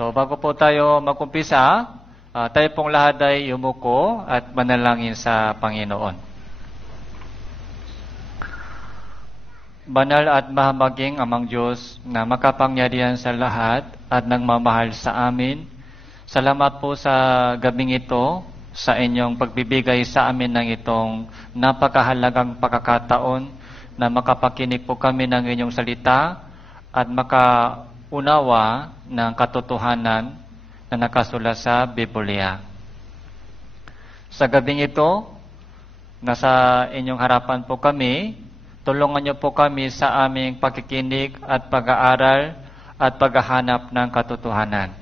So bago po tayo mag-umpisa, tayo pong lahat ay yumuko at manalangin sa Panginoon. Banal at mahamaging Amang Diyos na makapangyarihan sa lahat at nagmamahal sa amin, salamat po sa gabing ito, sa inyong pagbibigay sa amin ng itong napakahalagang pagkakataon na makapakinig po kami ng inyong salita at makaunawa ng katotohanan na nakasulat sa Biblia. Sa gabing ito, nasa inyong harapan po kami, tulungan niyo po kami sa aming pakikinig at pag-aaral at paghahanap ng katotohanan.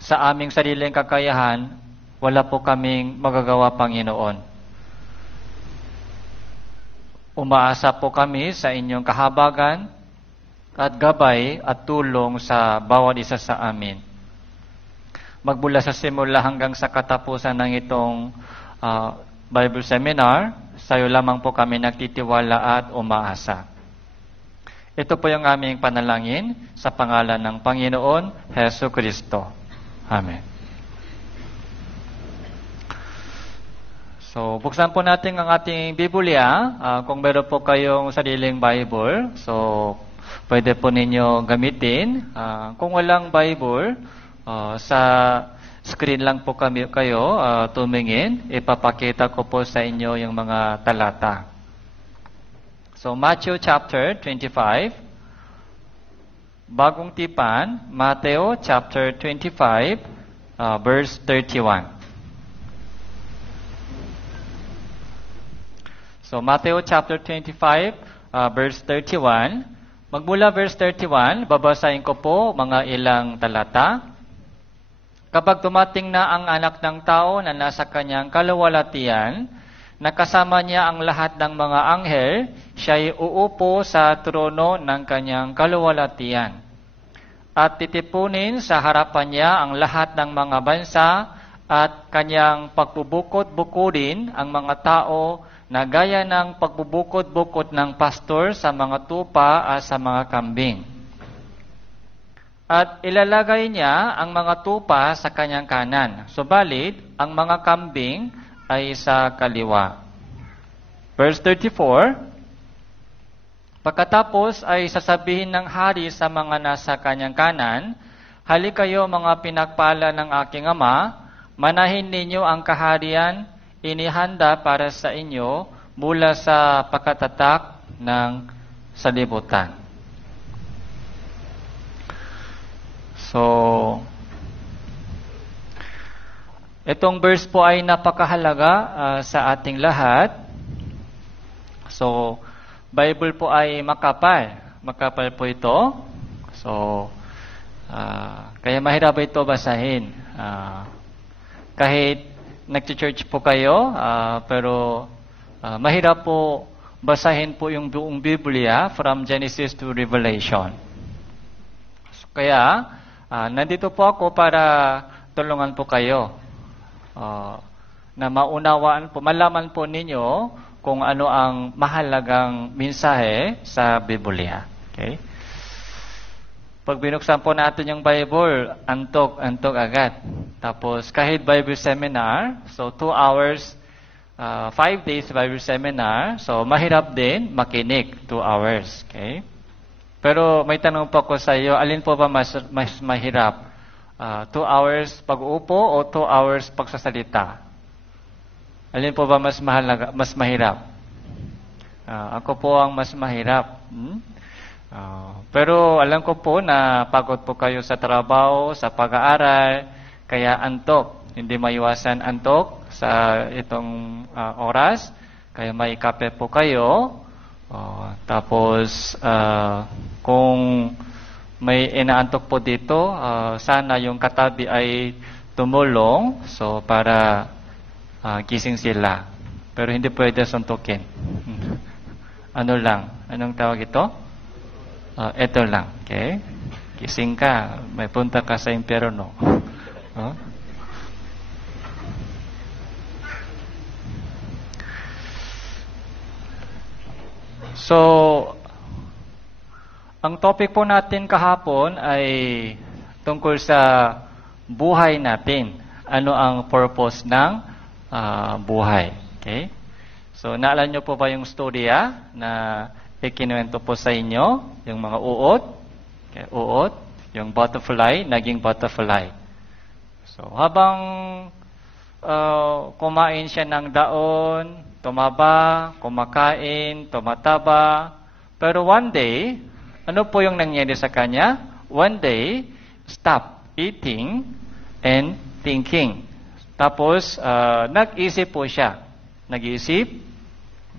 Sa aming sariling kakayahan, wala po kaming magagawa, Panginoon. Umaasa po kami sa inyong kahabagan at gabay at tulong sa bawat isa sa amin. Magmula sa simula hanggang sa katapusan ng itong Bible Seminar, sa iyo lamang po kami nagtitiwala at umaasa. Ito po yung aming panalangin sa pangalan ng Panginoon Hesus Kristo. Amen. So, buksan po natin ang ating Biblia. Kung meron po kayong sariling Bible, so pwede po ninyo gamitin. Kung walang Bible, sa screen lang po kayo tumingin. Ipapakita ko po sa inyo yung mga talata. So, Matthew chapter 25. Bagong Tipan, Mateo chapter 25, verse 31. So, Matthew chapter 25, verse 31. Magmula verse 31, babasahin ko po mga ilang talata. Kapag dumating na ang anak ng tao na nasa kanyang kaluwalhatian, nakasama niya ang lahat ng mga anghel, siya'y uupo sa trono ng kanyang kaluwalhatian. At titipunin sa harapan niya ang lahat ng mga bansa at kanyang pagbubukod-bukodin ang mga tao na gaya ng pagbubukod-bukod ng pastor sa mga tupa at sa mga kambing. At ilalagay niya ang mga tupa sa kanyang kanan, subalit ang mga kambing ay sa kaliwa. Verse 34, pagkatapos ay sasabihin ng hari sa mga nasa kanyang kanan, hali kayo mga pinagpala ng aking Ama, manahin ninyo ang kaharian, inihanda para sa inyo mula sa pagkatatak ng salibutan. So, itong verse po ay napakahalaga sa ating lahat. So, Bible po ay makapal. Makapal po ito. So, kaya mahirap ito basahin. Kahit nag-church po kayo, pero mahirap po basahin po yung buong Biblia from Genesis to Revelation. So, kaya, nandito po ako para tulungan po kayo na maunawaan po, malaman po ninyo kung ano ang mahalagang mensahe sa Biblia. Okay? Pag binuksan po natin yung Bible, antok agad. Tapos, kahit Bible Seminar, so 2 hours, 5 days Bible Seminar, so mahirap din makinig, 2 hours. Okay? Pero may tanong po ko sa iyo, alin po ba mas mahirap? 2 hours pag-uupo o 2 hours pagsasalita? Alin po ba mas mahirap? Ako po ang mas mahirap. Pero alam ko po na pagod po kayo sa trabaho, sa pag-aaral, kaya antok. Hindi maiwasan antok sa itong oras. Kaya may kape po kayo. Tapos, kung may inaantok po dito, sana yung katabi ay tumulong. So, para gising sila. Pero hindi pwede suntukin. Ano lang? Anong tawag ito? Ito lang, okay? Gising ka, may punta ka sa impyerno. So, ang topic po natin kahapon ay tungkol sa buhay natin. Ano ang purpose ng buhay. Okay? So, naalala nyo po ba yung storya na ikinuwento po sa inyo? Yung mga uod. Okay, uod. Yung butterfly, naging butterfly. So, habang kumain siya ng daon, tumaba, kumakain, tumataba. Pero one day, ano po yung nangyari sa kanya? One day, stop eating and thinking. Tapos, nag-isip po siya. Nag-isip,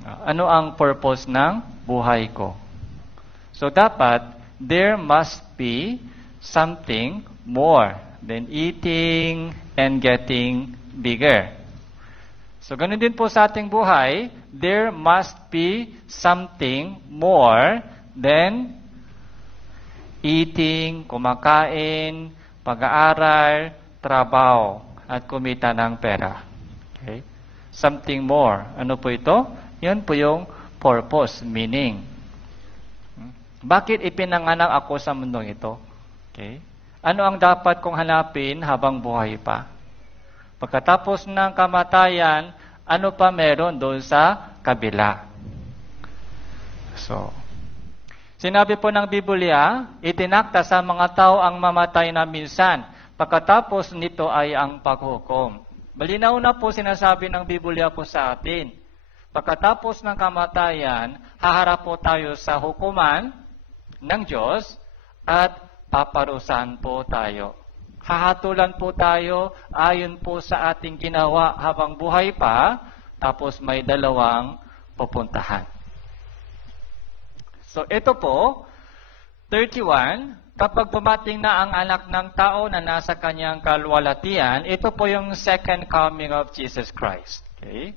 ano ang purpose ng buhay ko? So, dapat, there must be something more than eating and getting bigger. So, ganun din po sa ating buhay, there must be something more than eating, kumakain, pag-aaral, trabaho, at kumita ng pera. Okay? Something more. Ano po ito? Yan po yung purpose, meaning. Bakit ipinanganak ako sa mundong ito? Okay? Ano ang dapat kong hanapin habang buhay pa? Pagkatapos ng kamatayan, ano pa meron doon sa kabila? So, sinabi po ng Biblia, itinakda sa mga tao ang mamatay na minsan. Pagkatapos nito ay ang paghukom. Malinaw na po sinasabi ng Biblia po sa atin. Pagkatapos ng kamatayan, haharap po tayo sa hukuman ng Diyos at paparusahan po tayo. Hahatulan po tayo ayon po sa ating ginawa habang buhay pa, tapos may dalawang pupuntahan. So ito po, 31, kapag dumating na ang anak ng tao na nasa kanyang kaluwalhatian, ito po yung second coming of Jesus Christ. Okay?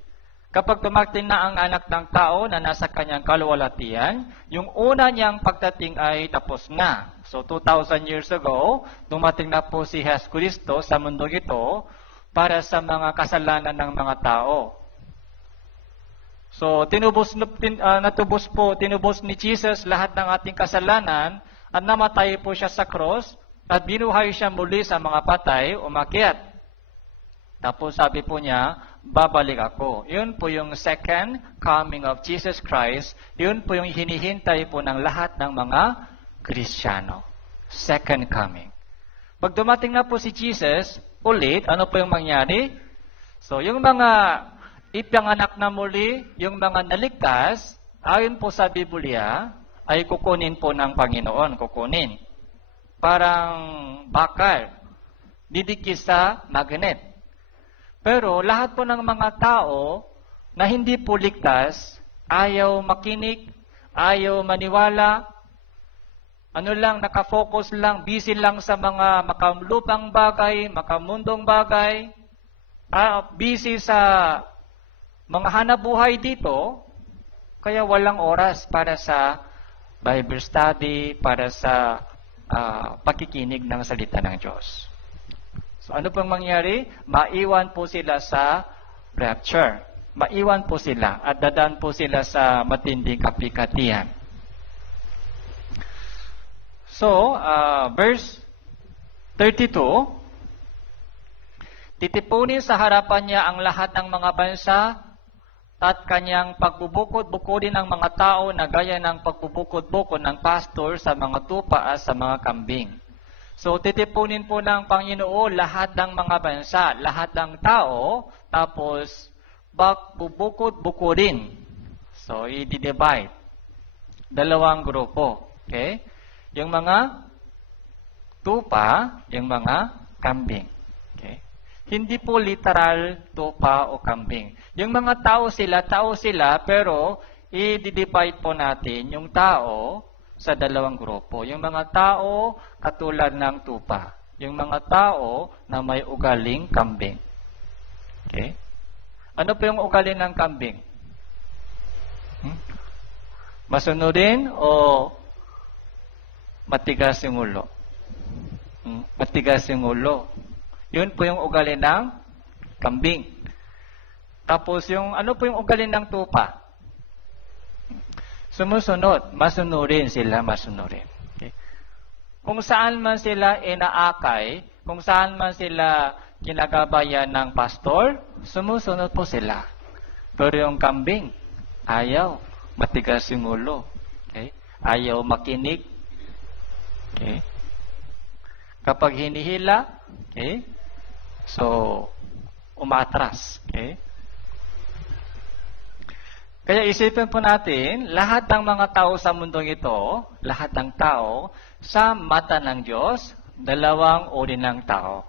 Kapag dumating na ang anak ng tao na nasa kanyang kaluwalhatian, yung una niyang pagdating ay tapos na. So 2,000 years ago, dumating na po si Jesus Cristo sa mundong ito para sa mga kasalanan ng mga tao. So tinubos ni Jesus lahat ng ating kasalanan at namatay po siya sa cross at binuhay siya muli sa mga patay, umakyat. Tapos sabi po niya, babalik ako. Yun po yung second coming of Jesus Christ. Yun po yung hinihintay po ng lahat ng mga Kristiyano. Second coming. Pag dumating na po si Jesus, ulit, ano po yung mangyari? So, yung mga ipanganak na muli, yung mga naligtas, ayon po sa Biblia, ay kukunin po ng Panginoon. Kukunin. Parang bakal. Didikit sa magnet. Pero lahat po ng mga tao na hindi po ligtas, ayaw makinig, ayaw maniwala, nakafocus lang, busy lang sa mga makamlupang bagay, makamundong bagay, busy sa mga hanapbuhay dito, kaya walang oras para sa Bible study, para sa pakikinig ng salita ng Diyos. So ano pong mangyari? Maiwan po sila sa rapture. Maiwan po sila at dadaan po sila sa matinding kapikatihan. So, verse 32, titipunin sa harapan niya ang lahat ng mga bansa at kanyang pagbubukod-bukodin ng mga tao na gaya ng pagbubukod-bukod ng pastor sa mga tupa at sa mga kambing. So, titipunin po ng Panginoon lahat ng mga bansa, lahat ng tao, tapos bubukod-bukodin. So, i-divide. Dalawang grupo. Okay? Yung mga tupa, yung mga kambing. Okay? Hindi po literal tupa o kambing. Yung mga tao sila, pero i-divide po natin yung tao sa dalawang grupo. Yung mga tao katulad ng tupa. Yung mga tao na may ugaling kambing. Okay? Ano po yung ugaling ng kambing? Masunurin o matigas yung ulo? Matigas yung ulo. Yun po yung ugali ng kambing. Tapos ano po yung ugali ng tupa? Sumusunod. Masunurin sila, masunurin. Okay. Kung saan man sila inaakay, kung saan man sila kinagabayan ng pastor, sumusunod po sila. Pero yung kambing, ayaw. Matigas yung ulo. Okay? Ayaw makinig. Okay? Kapag hinihila, okay? So, umatras. Okay? Kaya isipin po natin, lahat ng mga tao sa mundong ito, lahat ng tao, sa mata ng Diyos, dalawang uri ng tao.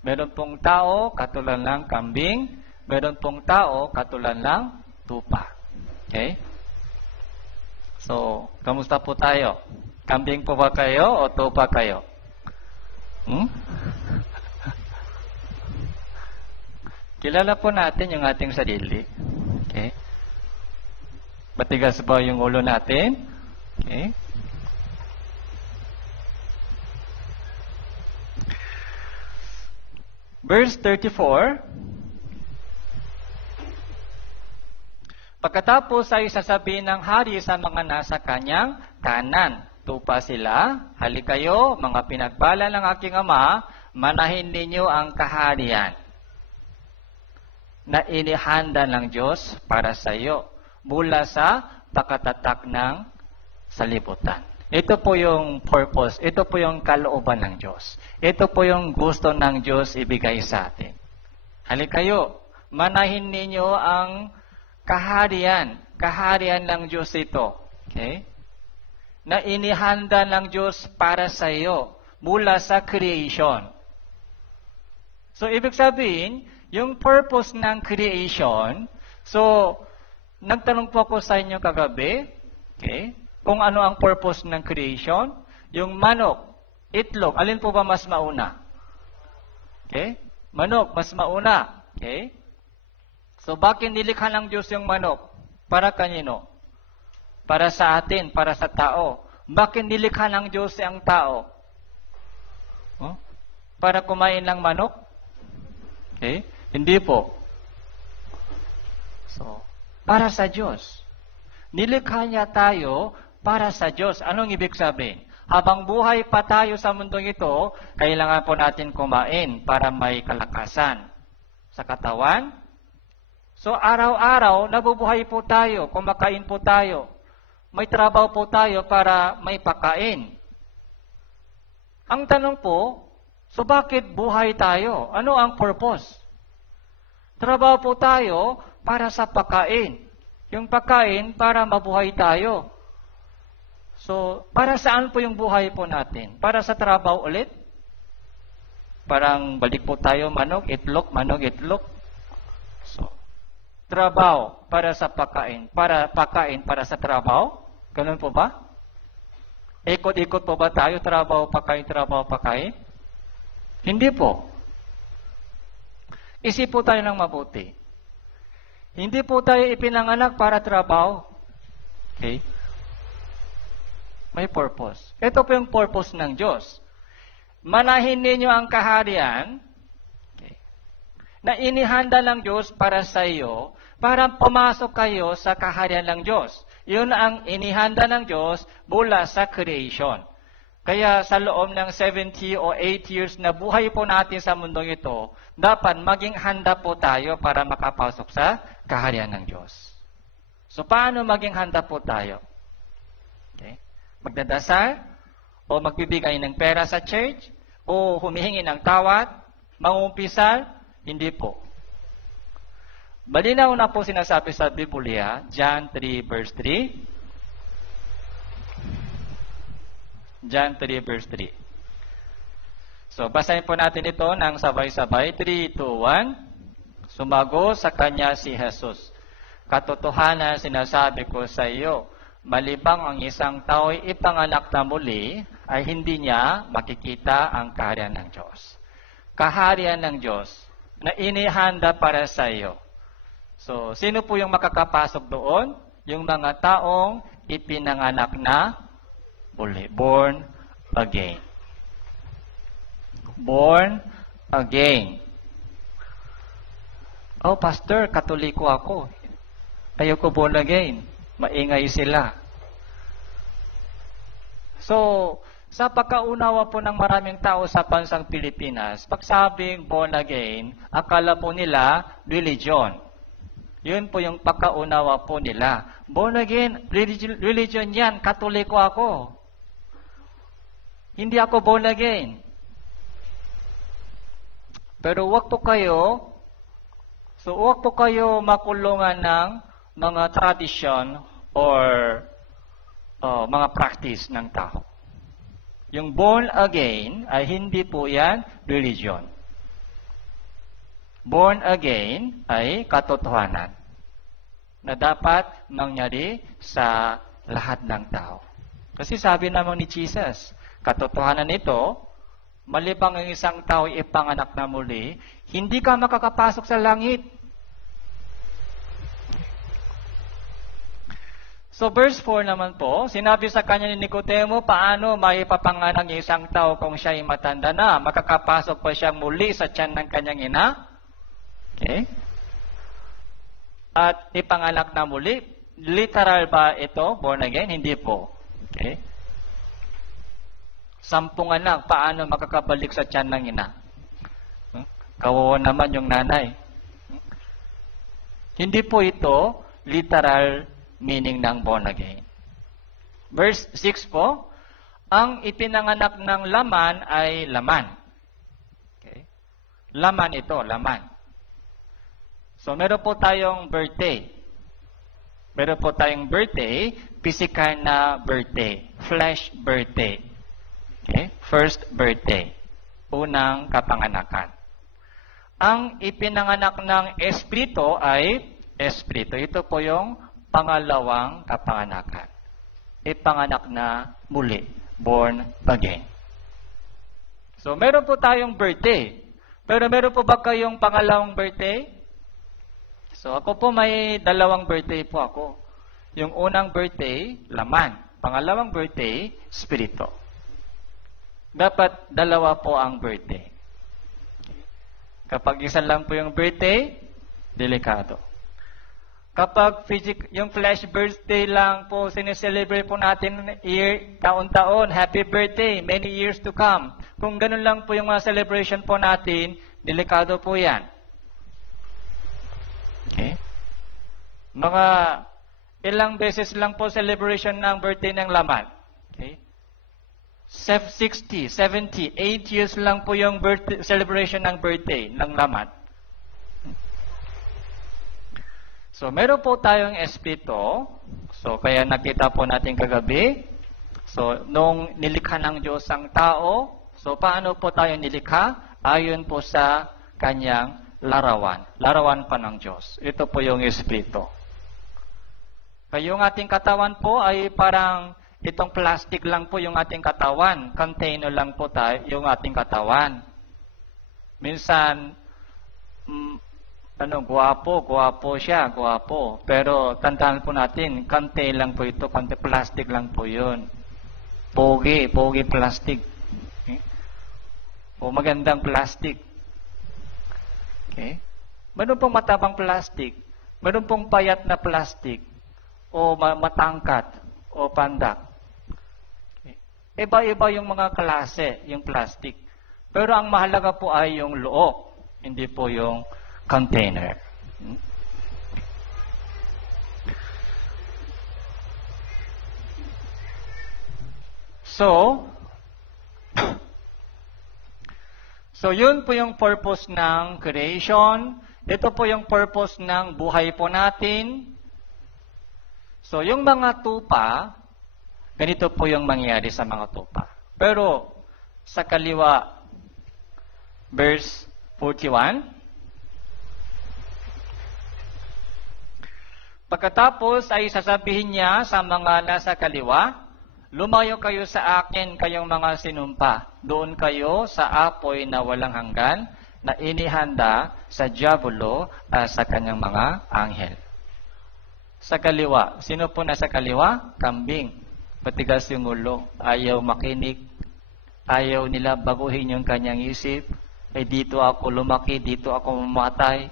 Meron pong tao katulad ng kambing, meron pong tao katulad ng tupa. Okay? So, kamusta po tayo? Kambing po ba kayo o tupa kayo? Kilala po natin yung ating sarili. Okay? Matigas ba yung ulo natin? Okay? Verse 34. Pagkatapos ay sasabihin ng hari sa mga nasa kanyang kanan. Tupa sila, halikayo, mga pinagpala ng aking ama, manahin ninyo ang kaharian na inihanda ng Diyos para sa iyo mula sa pakatatak ng salibutan. Ito po yung purpose, ito po yung kalooban ng Diyos. Ito po yung gusto ng Diyos ibigay sa atin. Halikayo, manahin ninyo ang kaharian ng Diyos ito. Okay? Na inihanda ng Diyos para sa iyo mula sa creation. So, ibig sabihin, yung purpose ng creation, so, nagtanong po ako sa inyo kagabi, okay, kung ano ang purpose ng creation, yung manok, itlog, alin po ba mas mauna? Okay? Manok, mas mauna. Okay? So, bakit nilikha ng Diyos yung manok? Para kanino? Para sa atin, para sa tao. Bakit nilikha ng Diyos ang tao? Oh? Para kumain ng manok? Okay? Hindi po. So, para sa Diyos. Nilikha niya tayo para sa Diyos. Anong ibig sabihin? Habang buhay pa tayo sa mundong ito, kailangan po natin kumain para may kalakasan sa katawan. So, araw-araw, nabubuhay po tayo, kumakain po tayo. May trabaho po tayo para may pakain. Ang tanong po, so bakit buhay tayo? Ano ang purpose? Trabaho po tayo para sa pakain. Yung pakain para mabuhay tayo. So, para saan po yung buhay po natin? Para sa trabaho ulit? Parang balik po tayo, manok, itlog, So, trabaho para sa pakain. Pakain para sa trabaho? Ganun po ba? Ikot-ikot po ba tayo? Trabaho, pakain? Hindi po. Isip po tayo ng mabuti. Hindi po tayo ipinanganak para trabaho. Okay? May purpose. Ito po yung purpose ng Diyos. Manahin ninyo ang kaharian, okay, na inihanda ng Diyos para sa iyo, para pumasok kayo sa kaharian ng Diyos. Yun ang inihanda ng Diyos mula sa creation. Kaya sa loob ng 70 o 8 years na buhay po natin sa mundong ito, dapat maging handa po tayo para makapasok sa kaharian ng Diyos. So, paano maging handa po tayo? Okay? Magdadasal? O magbibigay ng pera sa church? O humihingi ng tawad? Mangumpisal? Hindi po. Malinaw na po sinasabi sa Biblia, John 3 verse 3. John 3 verse 3. So, basahin po natin ito ng sabay-sabay. 3, 2, 1. Sumago sa kanya si Jesus. Katotohanan sinasabi ko sa iyo, malibang ang isang tao'y ipanganak na muli, ay hindi niya makikita ang kaharian ng Diyos. Kaharian ng Diyos na inihanda para sa iyo. So, sino po yung makakapasok doon? Yung mga taong ipinanganak na muli. Born again. Born again. Oh, Pastor, Katoliko ako. Ayoko born again. Maingay sila. So, Sa pagkaunawa po ng maraming tao sa bansang Pilipinas, pag sabing born again, akala po nila religion. Yun po yung pagkaunawa po nila. Born again, religion yan, Katoliko ako. Hindi ako born again. Pero wag po kayo makulungan ng mga tradisyon or mga practice ng tao. Yung born again ay hindi po yan religion. Born again ay katotohanan na dapat mangyari sa lahat ng tao. Kasi sabi naman ni Jesus, katotohanan nito, malibang ang isang tao ipanganak na muli, hindi ka makakapasok sa langit. So verse 4 naman po, sinabi sa kanya ni Nicodemo, paano maipapanganak ng isang tao kung siya ay matanda na? Makakapasok pa siya muli sa tiyan ng kanyang ina? Okay? At ipanganak na muli, literal ba ito, born again? Hindi po. Okay? 10 anak, paano makakabalik sa tiyan ng ina? Kawawa naman yung nanay. Hindi po ito literal meaning ng born again. Verse 6 po, ang ipinanganak ng laman ay laman. Okay? Laman ito, laman. So meron po tayong birthday. Meron po tayong birthday, physical na birthday, flesh birthday. Okay? First birthday, unang kapanganakan. Ang ipinanganak ng espiritu ay espiritu. Ito po yung pangalawang kapanganakan. Ipanganak na muli, born again. So, meron po tayong birthday. Pero meron po ba kayong pangalawang birthday? So, ako po may dalawang birthday po ako. Yung unang birthday, laman. Pangalawang birthday, spirito. Dapat dalawa po ang birthday. Kapag isa lang po yung birthday, delikado. Kapag yung flesh birthday lang po, sineselebrate po natin taon-taon, happy birthday, many years to come. Kung ganun lang po yung mga celebration po natin, delikado po yan. Okay? Mga ilang beses lang po celebration ng birthday ng laman. Okay? 60, 70, 8 years lang po yung celebration ng birthday ng laman. So, meron po tayong espiritu. So, kaya nakita po natin kagabi. So, nung nilikha ng Diyos ang tao, so, paano po tayo nilikha? Ayon po sa kanyang larawan. Larawan pa ng Diyos. Ito po yung espiritu. Kaya yung ating katawan po ay parang itong plastic lang po yung ating katawan. Container lang po tayo yung ating katawan. Minsan, guwapo siya. Pero tandaan po natin, kante lang po ito, kante plastic lang po yun. Pogi plastic. Okay? O magandang plastic. Okay? Meron pong matabang plastic, meron pong payat na plastic, o matangkat, o pandak. Okay? Iba-iba yung mga klase, yung plastic. Pero ang mahalaga po ay yung loob, hindi po yung container. So yun po yung purpose ng creation. Ito po yung purpose ng buhay po natin. So yung mga tupa, ganito po yung mangyayari sa mga tupa. Pero sa kaliwa, verse 41, pagkatapos ay sasabihin niya sa mga nasa kaliwa, lumayo kayo sa akin, kayong mga sinumpa. Doon kayo sa apoy na walang hanggan, na inihanda sa diabolo at sa kanyang mga anghel. Sa kaliwa. Sino po nasa kaliwa? Kambing. Patigas yung ulo. Ayaw makinig. Ayaw nila baguhin yung kanyang isip. Dito ako lumaki, dito ako mamatay.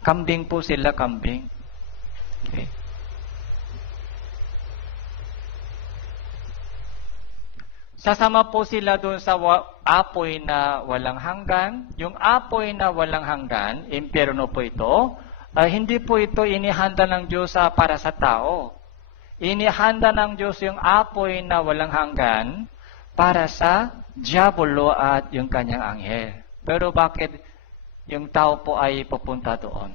Kambing po sila, kambing. Okay. sasama po sila doon sa apoy na walang hanggan. Yung apoy na walang hanggan, impyerno po ito, hindi po ito inihanda ng Diyos para sa tao. Inihanda ng Diyos yung apoy na walang hanggan para sa diabolo at yung kanyang anghel. Pero bakit yung tao po ay pupunta doon?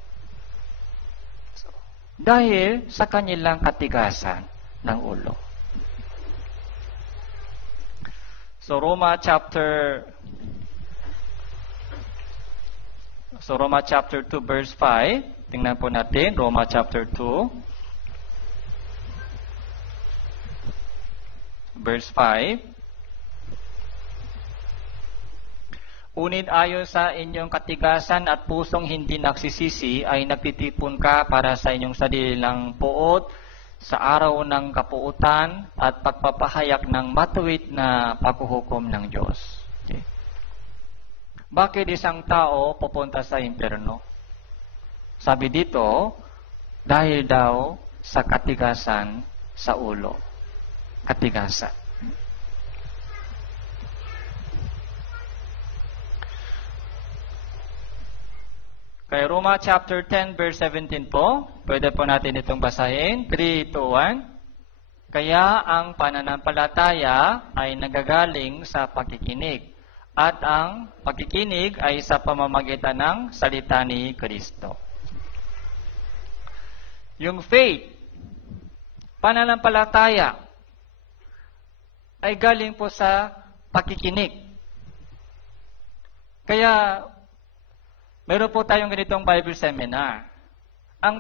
Dahil sa kanilang katigasan ng ulo. So Roma chapter 2 verse 5. Tingnan po natin Roma chapter 2 verse 5. Unit ayon sa inyong katigasan at pusong hindi nagsisisi ay nagtitipon ka para sa inyong sariling puot sa araw ng kapuutan at pagpapahayak ng matuwid na paghuhukom ng Diyos. Okay. Bakit isang tao pupunta sa impyerno? Sabi dito, dahil daw sa katigasan sa ulo. Katigasan. Kay Roma chapter 10 verse 17 po, pwede po natin itong basahin. 3, 2, 1. Kaya ang pananampalataya ay nagagaling sa pakikinig, at ang pakikinig ay sa pamamagitan ng salita ni Kristo. Yung faith, pananampalataya, ay galing po sa pakikinig. Kaya, meron po tayong ganitong Bible seminar. Ang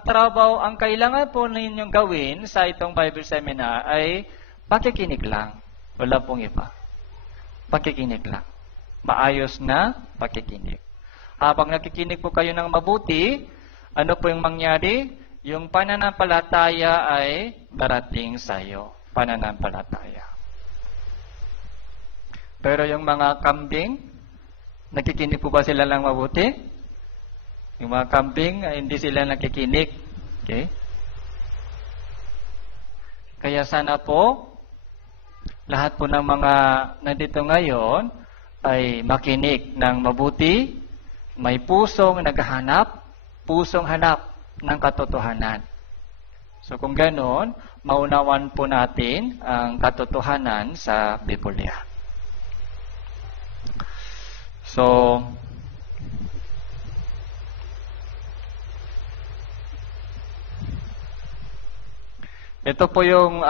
kailangan po ninyong gawin sa itong Bible seminar ay pakikinig lang. Wala pong iba. Pakikinig lang. Maayos na pakikinig. Habang nakikinig po kayo ng mabuti, ano po yung mangyari? Yung pananampalataya ay darating sa iyo. Pananampalataya. Pero yung mga kambing, nakikinig po ba sila lang mabuti? Yung mga kambing, hindi sila nakikinig. Okay? Kaya sana po, lahat po ng mga nandito ngayon ay makinig ng mabuti, may pusong naghahanap, pusong hanap ng katotohanan. So kung ganoon, maunawan po natin ang katotohanan sa Biblia. So, ito po yung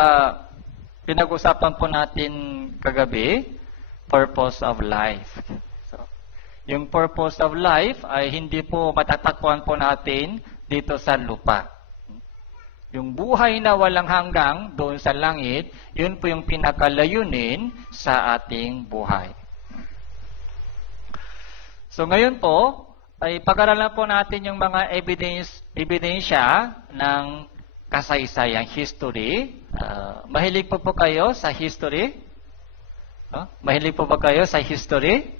pinag-usapan po natin kagabi, purpose of life. So, yung purpose of life ay hindi po matatagpuan po natin dito sa lupa. Yung buhay na walang hanggang doon sa langit, yun po yung pinakalayunin sa ating buhay. So ngayon po, ay pag-aralan po natin yung mga ebidensya ng kasaysayang history. Mahilig po kayo sa history? Mahilig po ba kayo sa history?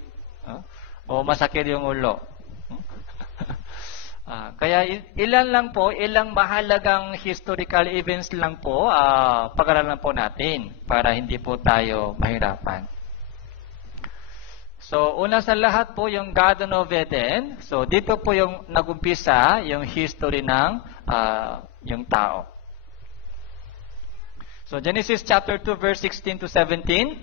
O masakit yung ulo? Kaya ilang mahalagang historical events lang po pag-aralan po natin para hindi po tayo mahirapan. So, una sa lahat po yung Garden of Eden. So, dito po yung nagumpisa yung history ng yung tao. So, Genesis chapter 2 verse 16 to 17.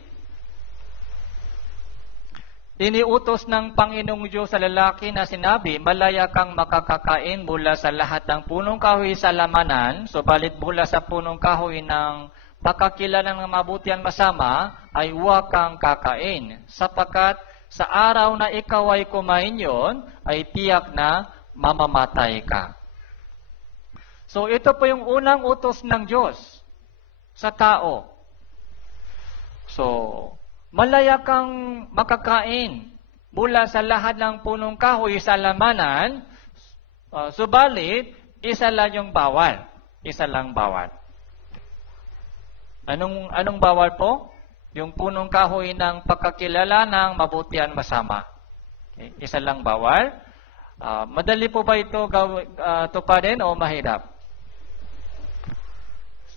Iniutos ng Panginoong Diyos sa lalaki na sinabi, malaya kang makakakain mula sa lahat ng punong kahoy sa lamanan, subalit mula sa punong kahoy ng pagkakilala ng mabuti at masama, ay huwag kang kakain, sapagkat sa araw na ikaw ay kumain yon, ay tiyak na mamamatay ka. So ito po yung unang utos ng Diyos sa tao. So, malaya kang makakain mula sa lahat ng punong kahoy sa lamanan, subalit, isa lang yung bawal. Isa lang bawal. Anong bawal po? Yung punong kahoy ng pagkakilala ng mabutihan masama. Okay? Isa lang bawal. Madali po ba ito tuparin o mahirap?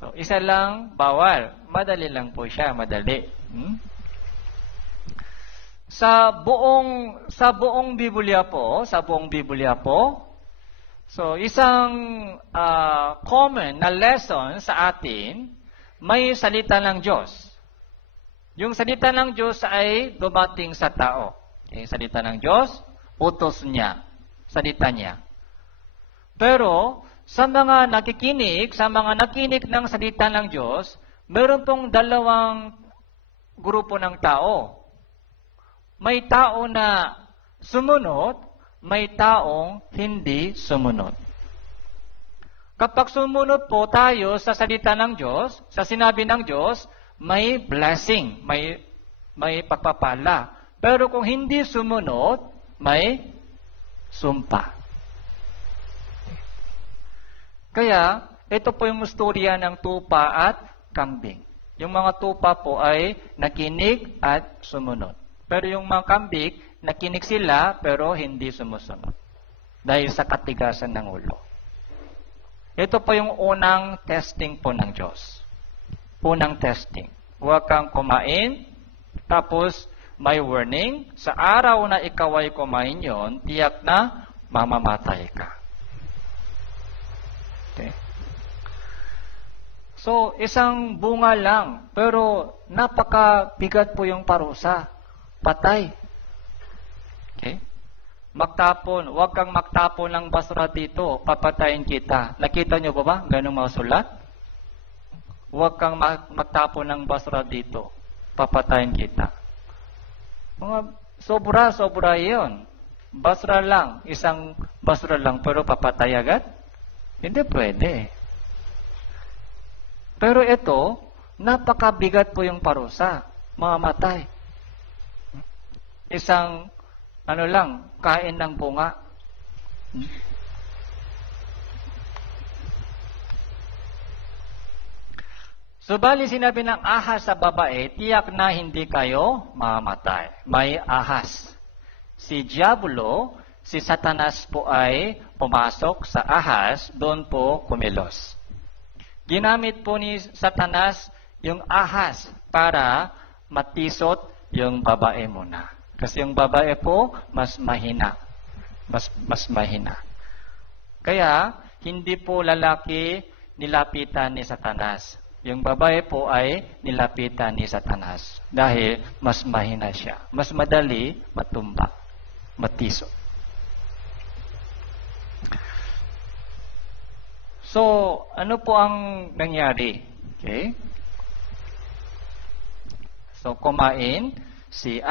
So, isa lang bawal. Madali lang po siya, madali. Sa buong Biblia po, so isang common na lesson sa atin, may salita ng Diyos. Yung salita ng Diyos ay dumating sa tao. Okay, salita ng Diyos, utos niya, salita niya. Pero sa mga nakikinig ng salita ng Diyos, meron pong dalawang grupo ng tao. May tao na sumunod, may taong hindi sumunod. Kapag sumunod po tayo sa salita ng Diyos, sa sinabi ng Diyos, may blessing, may pagpapala. Pero kung hindi sumunod, may sumpa. Kaya, ito po yung istorya ng tupa at kambing. Yung mga tupa po ay nakinig at sumunod. Pero yung mga kambing, nakinig sila pero hindi sumusunod. Dahil sa katigasan ng ulo. Ito po yung unang testing po ng Diyos. Unang testing. Huwag kang kumain, tapos may warning. Sa araw na ikaw ay kumain yon, tiyak na mamamatay ka. Okay. So, isang bunga lang, pero napakabigat po yung parusa. Patay. Okay? Magtapon. Huwag kang magtapon ng basura dito. Papatayin kita. Nakita nyo ba ganung mga sulat? Huwag kang magtapon ng basura dito. Papatayin kita. Mga sobra yun. Basura lang. Isang basura lang pero papatay agad? Hindi pwede. Pero ito, napakabigat po yung parusa. Mamamatay. Isang, kain ng bunga. Subali sinabi ng ahas sa babae, tiyak na hindi kayo mamamatay. May ahas. Si Diablo, si Satanas po ay pumasok sa ahas, doon po kumilos. Ginamit po ni Satanas yung ahas para matisot yung babae muna. Kasi yung babae po, mas mahina. Mas mahina. Kaya, hindi po lalaki nilapitan ni Satanas. Yung babae po ay nilapitan ni Satanas. Dahil mas mahina siya. Mas madali matumba. Matisot. So, ano po ang nangyari? Okay? So, kumain si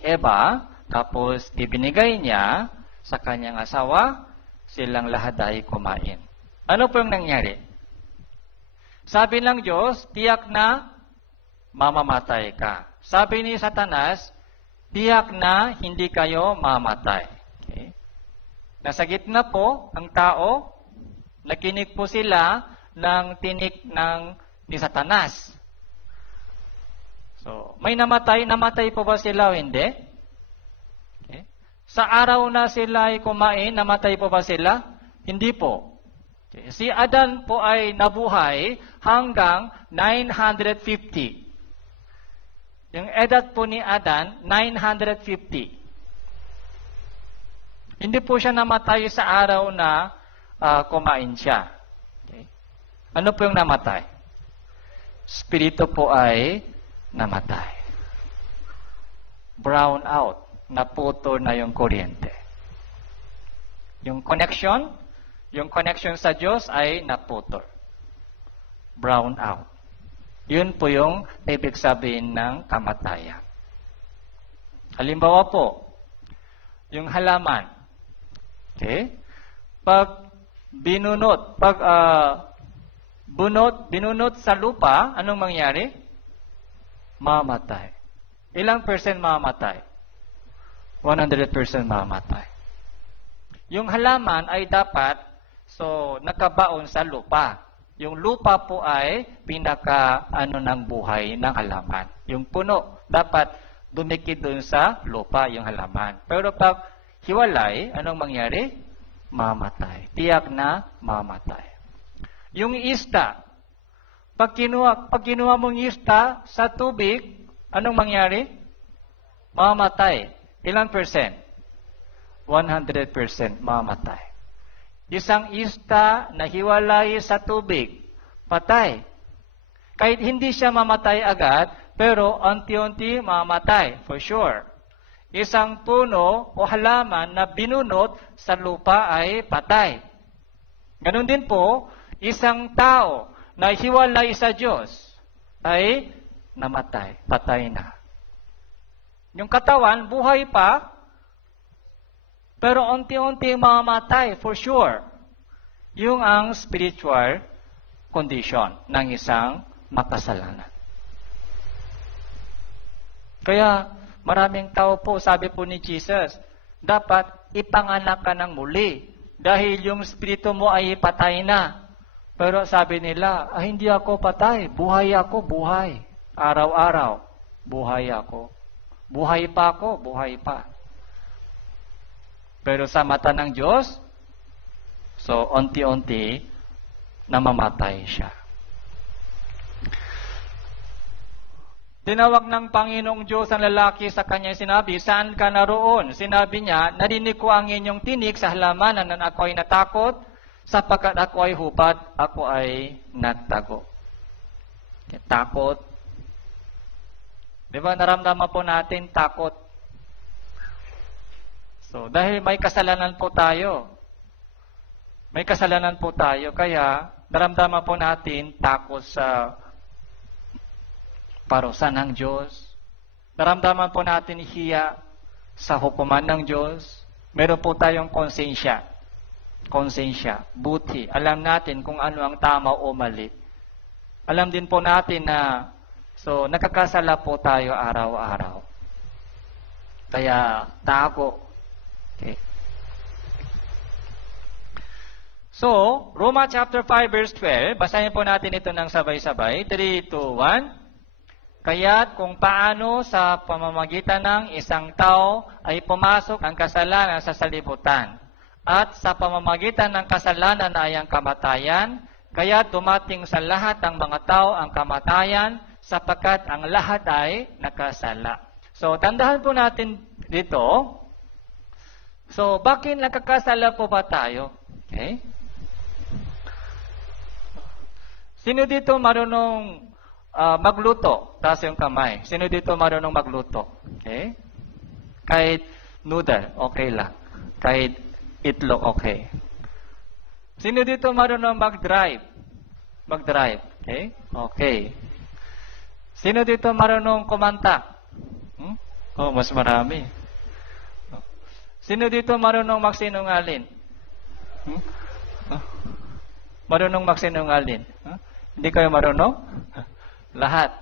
Eva, tapos ibinigay niya sa kanyang asawa, silang lahat ay kumain. Ano po yung nangyari? Sabi ng Diyos, tiyak na mamamatay ka. Sabi ni Satanas, tiyak na hindi kayo mamamatay. Okay? Nasa gitna po ang tao, nakinig po sila ng tinik ni Satanas. So, may namatay po ba sila o hindi? Okay. Sa araw na sila ay kumain, namatay po ba sila? Hindi po. Okay. Si Adan po ay nabuhay hanggang 950. Yung edad po ni Adan, 950. Hindi po siya namatay sa araw na kumain siya. Okay. Ano po yung namatay? Spirito po ay namatay. Brown out. Naputo na yung kuryente. Yung connection sa Diyos ay naputo. Brown out. Yun po yung ibig sabihin ng kamatayan. Halimbawa po, yung halaman. Okay? Pag binunot sa lupa, anong mangyari? Mamatay. Ilang percent mamatay? 100% mamatay. Yung halaman ay dapat nakabaon sa lupa. Yung lupa po ay ng buhay ng halaman. Yung puno, dapat dumikit dun sa lupa yung halaman. Pero pag hiwalay, anong mangyari? Mamatay. Tiyak na mamatay. Yung isda, pag kinuha mong isda sa tubig, anong mangyari? mamamatay. Ilan percent? 100% mamamatay. Isang isda na hiwalay sa tubig, patay. Kahit hindi siya mamatay agad, pero unti-unti mamatay, for sure. Isang puno o halaman na binunot sa lupa ay patay. Ganon din po, isang tao na hiwalay sa Diyos ay namatay, patay na. Yung katawan, buhay pa, pero unti-unti mamamatay, for sure. Yung ang spiritual condition ng isang makasalanan. Kaya maraming tao po, sabi po ni Jesus, dapat ipanganak ka ng muli dahil yung spirito mo ay patay na. Pero sabi nila, hindi ako patay, buhay ako, buhay. Araw-araw, buhay ako. Buhay pa ako, buhay pa. Pero sa mata ng Diyos, so unti-unti namamatay siya. Tinawag ng Panginoong Diyos ang lalaki sa kanya, sinabi, saan ka naroon? Sinabi niya, narinig ko ang inyong tinig sa halamanan na ako ay natakot, sapagkat ako ay hubad, ako ay nagtago. Takot. Di ba naramdaman po natin takot? So, dahil may kasalanan po tayo. May kasalanan po tayo, kaya naramdaman po natin takot sa parusa ng Diyos. Naramdaman po natin hiya sa hukuman ng Diyos. Meron po tayong konsensya. Konsensya, buti. Alam natin kung ano ang tama o mali. Alam din po natin na nakakasala po tayo araw-araw. Kaya, tako. Okay. So, Roma chapter 5 verse 12, basahin po natin ito ng sabay-sabay. 3, 2, 1. Kaya't kung paano sa pamamagitan ng isang tao ay pumasok ang kasalanan sa salibutan, at sa pamamagitan ng kasalanan ay ang kamatayan, kaya dumating sa lahat ng mga tao ang kamatayan, sapagkat ang lahat ay nakasala. So, tandaan po natin dito, so, bakit nakakasala po ba tayo? Okay? Sino dito marunong magluto? Taas yung kamay. Sino dito marunong magluto? Okay? Kahit noodle, okay lang. Kahit itlog, okay. Sino dito marunong mag-drive? Mag-drive, okay? Okay. Sino dito marunong kumanta? Oh, mas marami. Sino dito marunong magsinungaling? Marunong magsinungaling? Hindi kayo marunong? Lahat.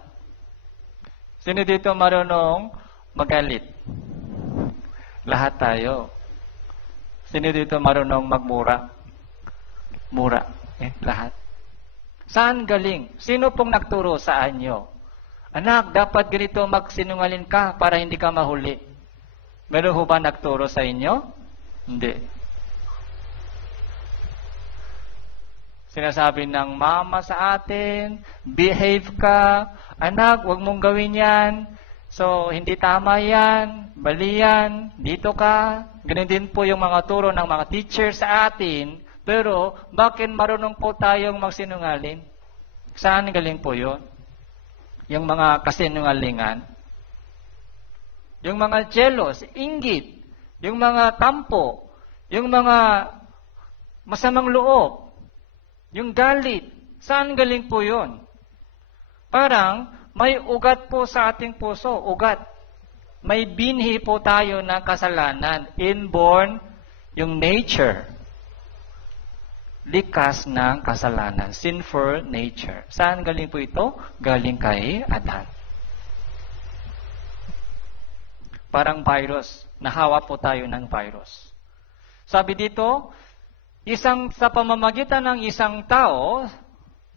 Sino dito marunong magalit? Lahat tayo. Sino dito marunong magmura? Mura. Lahat. Saan galing? Sino pong nagturo sa inyo? Anak, dapat ganito magsinungaling ka para hindi ka mahuli. Meron ho ba nagturo sa inyo? Hindi. Sinasabi ng mama sa atin, behave ka, anak, huwag mong gawin yan. So, hindi tama yan, mali yan, dito ka. Ganun din po yung mga turo ng mga teacher sa atin. Pero, bakit marunong po tayong magsinungaling? Saan galing po yun? Yung mga kasinungalingan. Yung mga jealous, inggit. Yung mga tampo. Yung mga masamang loob. Yung galit. Saan galing po yun? Parang may ugat po sa ating puso. Ugat. May binhi po tayo ng kasalanan. Inborn, yung nature. Likas ng kasalanan. Sinful nature. Saan galing po ito? Galing kay Adan. Parang virus. Nahawa po tayo ng virus. Sabi dito, sa pamamagitan ng isang tao,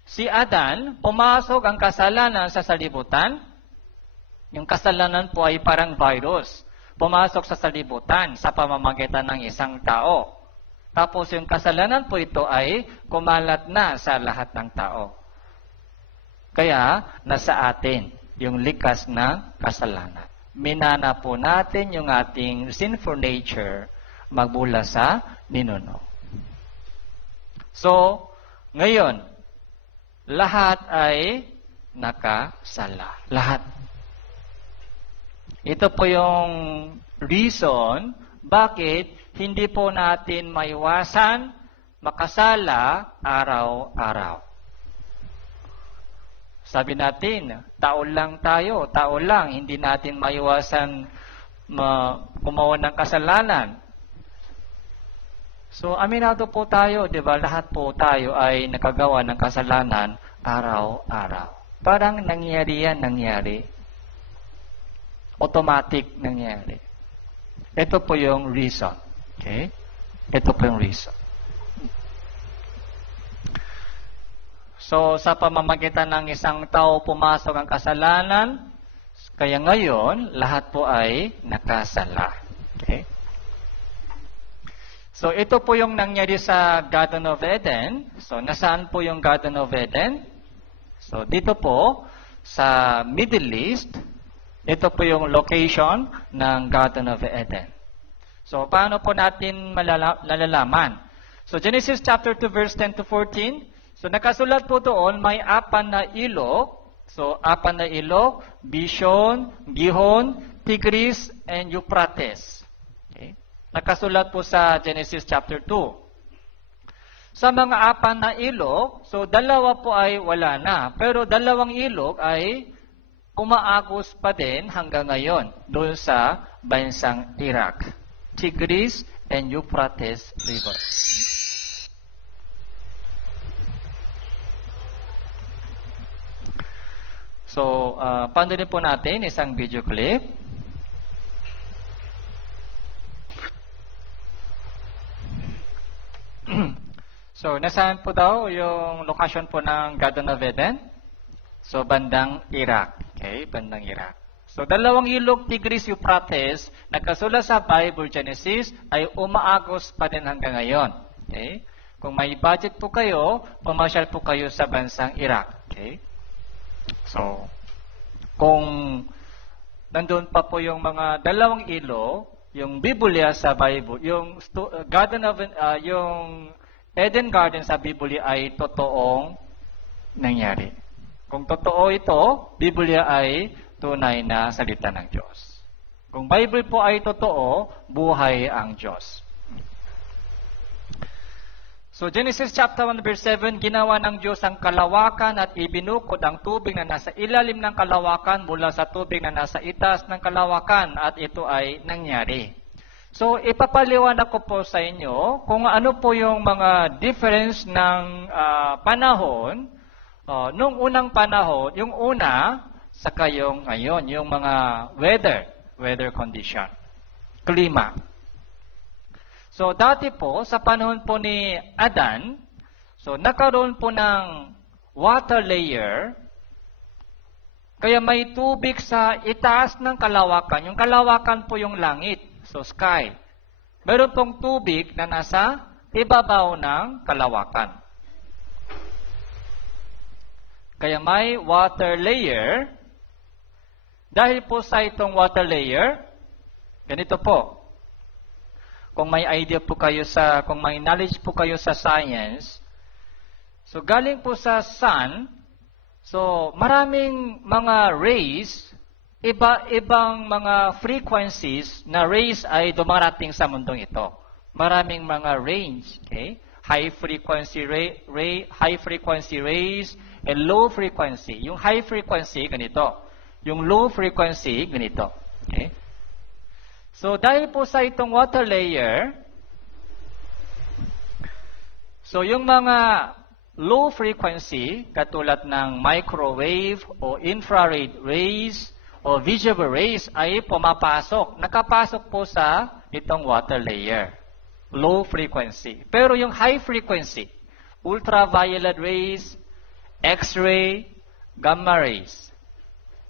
si Adan, pumasok ang kasalanan sa salibutan. Yung kasalanan po ay parang virus. Pumasok sa salibutan sa pamamagitan ng isang tao. Tapos yung kasalanan po ito ay kumalat na sa lahat ng tao. Kaya, nasa atin yung likas na kasalanan. minana po natin yung ating sinful nature magmula sa ninuno. So, ngayon, lahat ay nakasala. Lahat. Ito po yung reason bakit hindi po natin maiwasan makasala araw-araw. Sabi natin, tao lang tayo, tao lang, hindi natin maiwasan gumawa ng kasalanan. So, aminado po tayo, di ba? Lahat po tayo ay nakagawa ng kasalanan araw-araw. Parang nangyari yan, nangyari. Automatic nangyari. Ito po yung reason. Okay? Ito po yung reason. So, sa pamamagitan ng isang tao pumasok ang kasalanan, kaya ngayon, lahat po ay nakasala. Okay? So, ito po yung nangyari sa Garden of Eden. So, nasaan po yung Garden of Eden? So, dito po, sa Middle East, ito po yung location ng Garden of Eden. So, paano po natin malalaman? So, Genesis chapter 2, verse 10 to 14. So, nakasulat po doon, may 4 na ilog. So, 4 na ilog, Bishon, Gihon, Tigris, and Euphrates. Okay? Nakasulat po sa Genesis chapter 2. Sa mga 4 na ilog, so 2 po ay wala na. Pero 2 ilog ay umaagos pa din hanggang ngayon doon sa bansang Iraq. Tigris and Euphrates River. So, panoorin po natin isang video clip. So, nasaan po daw yung location po ng Garden of Eden? So, bandang Iraq. Okay, bandang Iraq. So, 2 ilog, Tigris, Euphrates, nagkasulat sa Bible Genesis, ay umaagos pa din hanggang ngayon. Okay? Kung may budget po kayo, pumasyal po kayo sa bansang Iraq. Okay? So, kung nandun pa po yung mga 2 ilog, yung Biblia sa Bible, yung yung Eden Garden sa Biblia ay totoong nangyari. Kung totoo ito, Biblia ay tunay na salita ng Diyos. Kung Bible po ay totoo, buhay ang Diyos. So, Genesis chapter 1 verse 7, ginawa ng Diyos ang kalawakan at ibinukod ang tubig na nasa ilalim ng kalawakan mula sa tubig na nasa itaas ng kalawakan at ito ay nangyari. So, ipapaliwanag ko po sa inyo kung ano po yung mga difference ng panahon. Nung unang panahon, yung una, saka yung ngayon, yung mga weather condition, klima. So, dati po, sa panahon po ni Adan, so nakaroon po ng water layer, kaya may tubig sa itaas ng kalawakan. Yung kalawakan po yung langit, so sky. Meron pong tubig na nasa ibabaw ng kalawakan. Kaya may water layer. Dahil po sa itong water layer, ganito po. Kung may idea po kayo kung may knowledge po kayo sa science, so galing po sa sun, so maraming mga rays, iba-ibang mga frequencies na rays ay dumarating sa mundong ito. Maraming mga range, okay? High frequency rays, and low frequency. Yung high frequency, ganito. Yung low frequency, ganito. Okay? So, dahil po sa itong water layer, so yung mga low frequency, katulad ng microwave o infrared rays o visible rays, ay pumapasok. Nakapasok po sa itong water layer. Low frequency. Pero yung high frequency, ultraviolet rays, X-ray, gamma rays.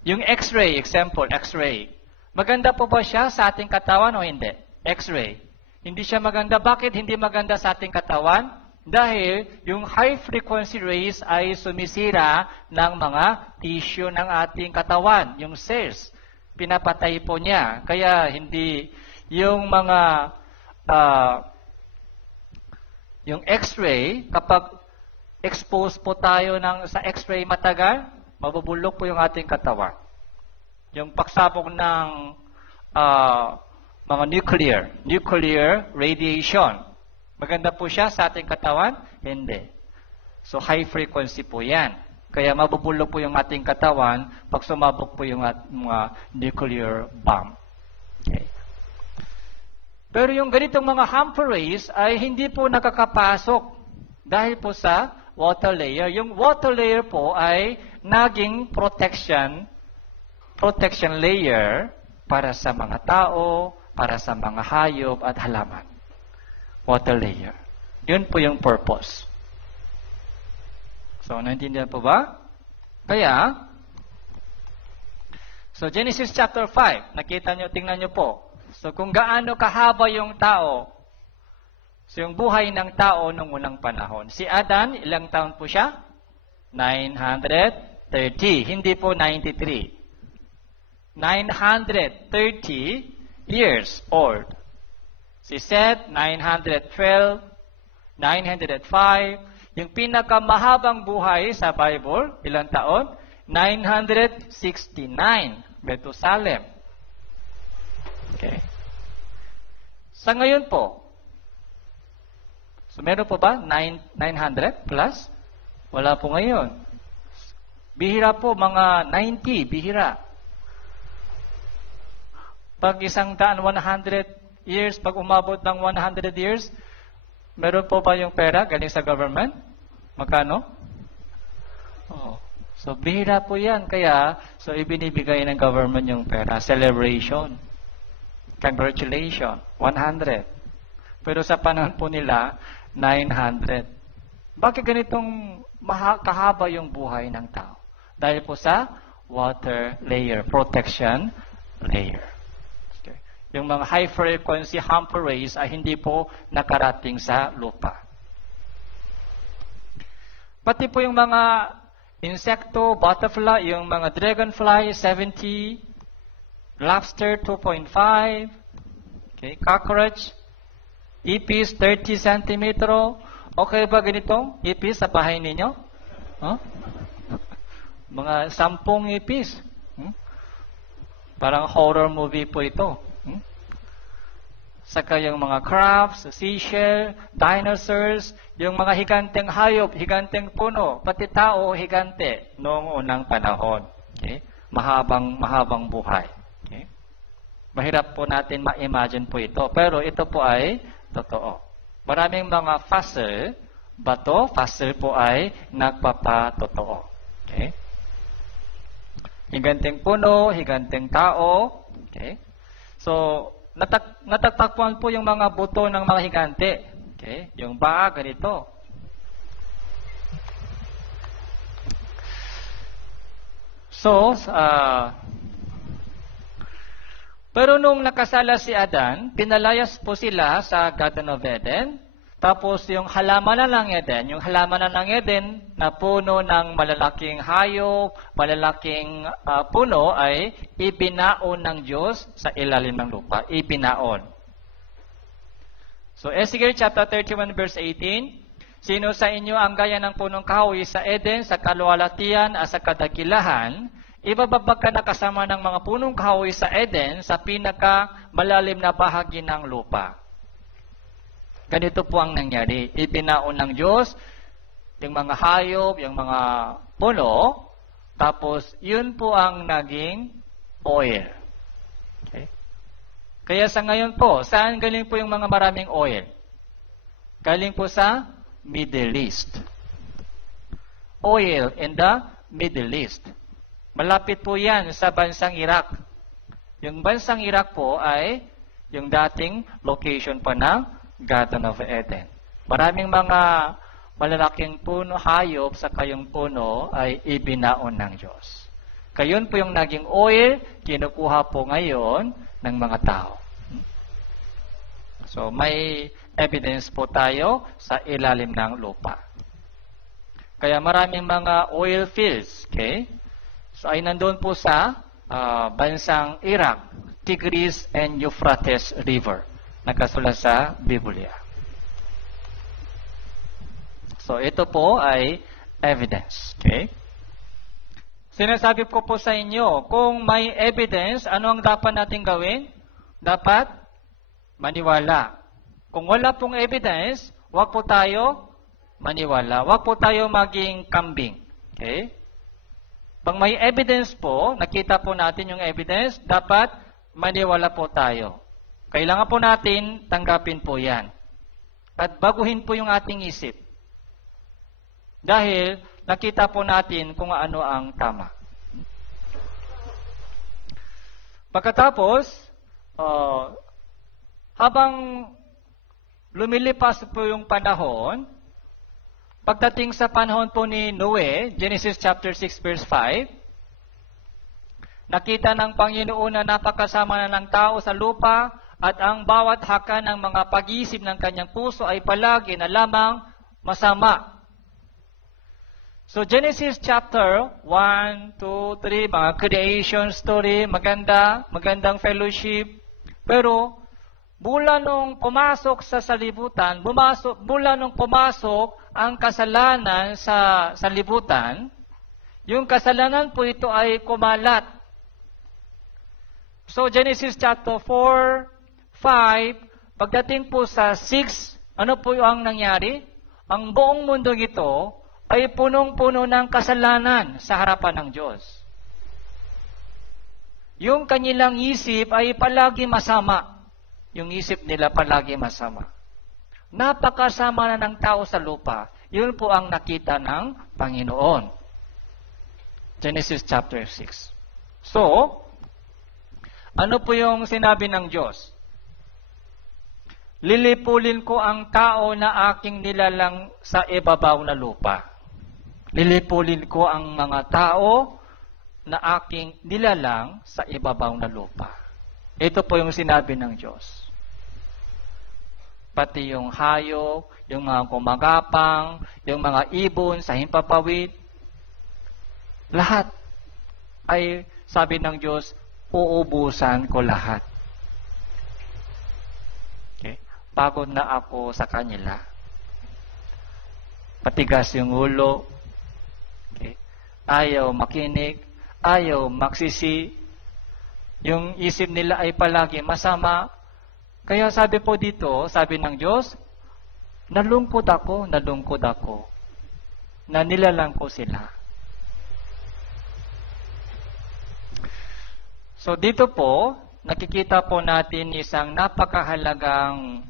Yung X-ray, example, X-ray. Maganda po ba siya sa ating katawan o hindi? X-ray. Hindi siya maganda. Bakit hindi maganda sa ating katawan? Dahil yung high frequency rays ay sumisira ng mga tissue ng ating katawan, yung cells. pinapatay po niya. Kaya hindi yung mga yung X-ray, kapag exposed po tayo sa X-ray matagal, mabubulok po yung ating katawan. Yung pagsabog ng mga nuclear radiation. Maganda po siya sa ating katawan? Hindi. So high frequency po yan. Kaya mabubulok po yung ating katawan pag sumabog po yung mga nuclear bomb. Okay. Pero yung ganitong mga Hamper rays ay hindi po nakakapasok dahil po sa water layer. Yung water layer po ay naging protection layer para sa mga tao, para sa mga hayop at halaman. Water layer. Yun po yung purpose. So, naintindihan po ba? Kaya, so Genesis chapter 5, nakita nyo, tingnan nyo po. So, kung gaano kahaba yung tao, so yung buhay ng tao nung unang panahon. Si Adan, ilang taon po siya? 930. Hindi po 93. 930 years old. Si Seth, 912, 905. Yung pinakamahabang buhay sa Bible, ilang taon? 969. Methusalem. Okay. Sa ngayon po, so meron po ba 900 plus? Wala po ngayon. Bihira po, mga 90, bihira. Pag 100, 100 years, pag umabot ng 100 years, meron po ba yung pera galing sa government? Magkano? Oh. So, bihira po yan. Kaya, so ibinibigay ng government yung pera. Celebration. Congratulations. 100. Pero sa panahon po nila, 900. Bakit ganitong kahaba yung buhay ng tao? Dahil po sa water layer, protection layer. Okay. Yung mga high frequency Hamper rays ay hindi po nakarating sa lupa. Pati po yung mga insekto, butterfly, yung mga dragonfly, 70, lobster, 2.5, okay, cockroach, ipis, 30 cm. Okay ba ganitong ipis sa bahay ninyo? Huh? Mga 10 ipis. Parang horror movie po ito. Saka yung mga crabs, seashell, dinosaurs, yung mga higanteng hayop, higanteng puno, pati tao, higante noong unang panahon. Okay? Mahabang buhay. Okay? Mahirap po natin ma-imagine po ito. Pero ito po ay totoo. Maraming mga fossil po ay nagpapatotoo. Okay? Higanteng puno, higanteng tao. Okay? So, natagtakpuan po yung mga buto ng mga higante. Okay? Yung paa, ganito. So, pero nung nakasala si Adan, pinalayas po sila sa Garden of Eden. Tapos yung halaman ng Eden na puno ng malalaking hayop, malalaking puno ay ibinaon ng Diyos sa ilalim ng lupa. Ibinaon. So, Ezekiel chapter 31 verse 18, sino sa inyo ang gaya ng punong kahoy sa Eden, sa kaluwalhatian at sa kadakilahan, ibababag ka na kasama ng mga punong kahoy sa Eden sa pinaka malalim na bahagi ng lupa. Ganito po ang nangyari. Ibinaon ng Diyos yung mga hayop, yung mga puno, tapos yun po ang naging oil. Okay? Kaya sa ngayon po, saan galing po yung mga maraming oil? Galing po sa Middle East. Oil in the Middle East. Malapit po yan sa bansang Iraq. Yung bansang Iraq po ay yung dating location pa ng Garden of Eden. Maraming mga malalaking puno, hayop sa kayong puno ay ibinaon ng Diyos. Kayon po yung naging oil, kinukuha po ngayon ng mga tao. So, may evidence po tayo sa ilalim ng lupa. Kaya maraming mga oil fields, okay? So, ay nandun po sa bansang Iraq, Tigris and Euphrates River. Nakasulat sa Biblia. So, ito po ay evidence. Okay? Sinasabi ko po sa inyo, kung may evidence, ano ang dapat natin gawin? Dapat maniwala. Kung wala pong evidence, huwag po tayo maniwala. Huwag po tayo maging kambing. Okay? Pag may evidence po, nakita po natin yung evidence, dapat maniwala po tayo. Kailangan po natin tanggapin po yan. At baguhin po yung ating isip. Dahil nakita po natin kung ano ang tama. Pagkatapos, habang lumilipas po yung panahon, pagdating sa panahon po ni Noe, Genesis chapter 6 verse 5, nakita ng Panginoon na napakasama na ng tao sa lupa at ang bawat haka ng mga pag-iisip ng kanyang puso ay palagi na lamang masama. So Genesis chapter 1, 2, 3, mga creation story, magandang fellowship. Pero mula nung pumasok sa salibutan, mula nung pumasok ang kasalanan sa salibutan, yung kasalanan po ito ay kumalat. So Genesis chapter 4, 5, pagdating po sa 6, ano po ang nangyari? Ang buong mundo ito ay punong-puno ng kasalanan sa harapan ng Diyos. Yung kanilang isip ay palagi masama. Yung isip nila palagi masama. Napakasama na ng tao sa lupa. Yun po ang nakita ng Panginoon. Genesis chapter 6. So, ano po yung sinabi ng Diyos? Lilipulin ko ang tao na aking nilalang sa ibabaw na lupa. Lilipulin ko ang mga tao na aking nilalang sa ibabaw na lupa. Ito po yung sinabi ng Diyos. Pati yung hayop, yung mga kumagapang, yung mga ibon sa himpapawid, lahat ay sabi ng Diyos, uubusan ko lahat. Okay? Pagod na ako sa kanila. Patigas yung ulo. Okay? Ayaw makinig. Ayaw magsisi. Yung isip nila ay palagi masama. Kaya sabi po dito, sabi ng Diyos, nalungkot ako na nilalang ko sila. So dito po, nakikita po natin isang napakahalagang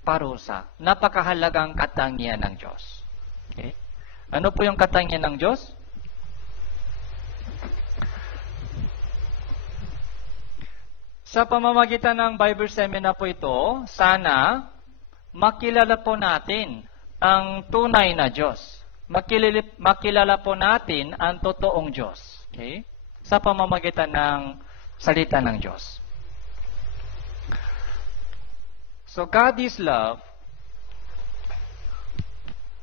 parusa, napakahalagang katangian ng Diyos. Okay? Ano po yung katangian ng Diyos? Sa pamamagitan ng Bible seminar po ito, sana makilala po natin ang tunay na Diyos. Makilala po natin ang totoong Diyos. Okay? Sa pamamagitan ng salita ng Diyos. So, God is love.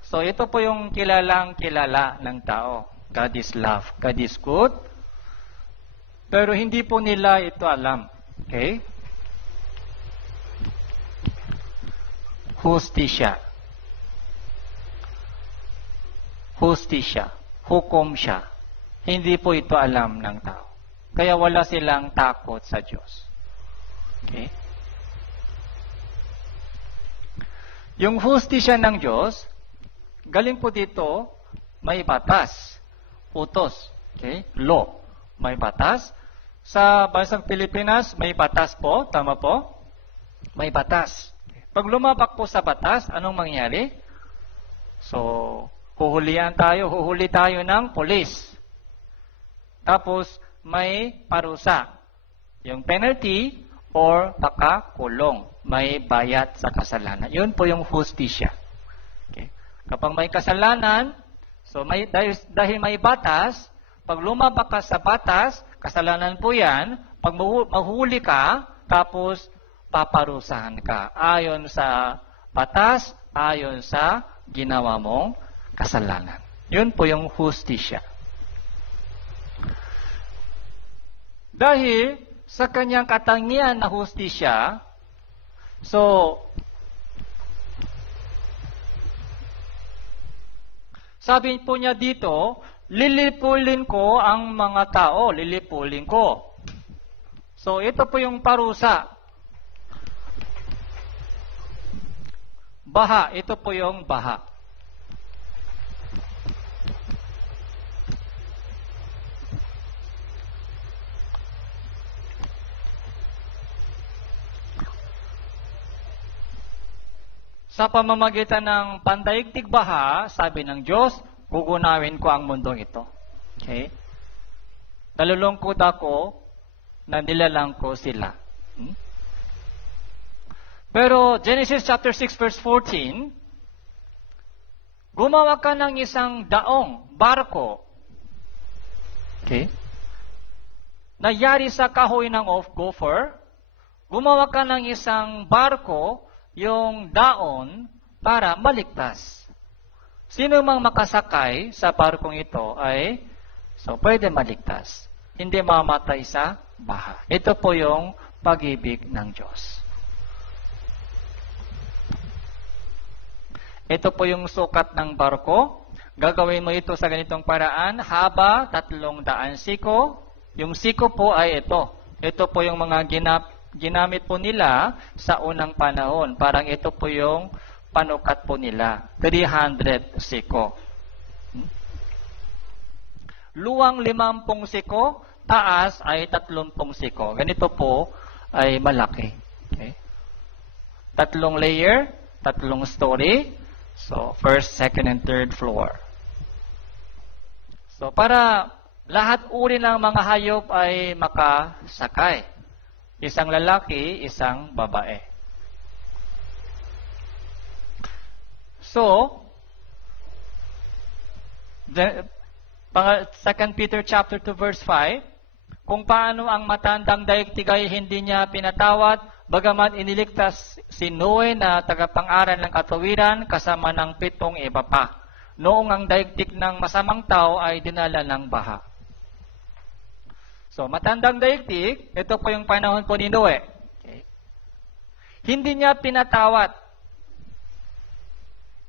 So, ito po yung kilalang kilala ng tao. God is love. God is good. Pero hindi po nila ito alam. Okay? Hustisya. Hustisya. Hukom siya. Hindi po ito alam ng tao. Kaya wala silang takot sa Diyos. Okay? Yung hustisya ng Diyos, galing po dito, may batas. Utos. Okay? Law. May batas. Sa bansang Pilipinas, may batas po. Tama po? May batas. Pag lumabak po sa batas, anong mangyari? So, huhuli tayo ng polis. Tapos, may parusa. Yung penalty or pakakulong. May bayad sa kasalanan. Yun po yung hustisya. Okay? Kapag may kasalanan, so dahil may batas, pag lumabak ka sa batas, kasalanan po yan, pag mahuli ka, tapos paparusahan ka. Ayon sa batas, ayon sa ginawa mong kasalanan. Yun po yung hustisya. Dahil sa kanyang katangian na hustisya, so, sabi po niya dito, lilipulin ko ang mga tao, lilipulin ko. So, ito po yung parusa. Baha, ito po yung baha. Sa pamamagitan ng pandaigdig baha, sabi ng Diyos, gugunawin ko ang mundong ito. Okay? Nalulungkot ako na nilalang ko sila. Pero Genesis chapter 6 verse 14, gumawa ka ng isang daong, barko. Okay? Nayari sa kahoy ng gopher, gumawa ka ng isang barko, yung daon para maligtas. Sino mang makasakay sa barkong ito ay pwede maligtas. Hindi mamatay sa baha. Ito po yung pag-ibig ng Diyos. Ito po yung sukat ng barko. Gagawin mo ito sa ganitong paraan, haba 300 siko. Yung siko po ay ito. Ito po yung mga ginamit po nila sa unang panahon. Parang ito po yung panukat po nila. 300 siko. Luwang 50 siko, taas ay 30 siko. Ganito po ay malaki. Okay? 3 layer, 3 story. So, first, second, and third floor. So, para lahat uri ng mga hayop ay makasakay. Isang lalaki, isang babae. So, 2 Peter chapter 2 verse 5, kung paano ang matandang daigdig ay hindi niya pinatawad, bagaman iniligtas si Noe na tagapang-aral ng katawiran kasama ng 7 iba pa. Noong ang daigdig ng masamang tao ay dinala ng baha. So, matandang daigdig, ito po yung panahon po ni Noe. Okay. Hindi niya pinatawad.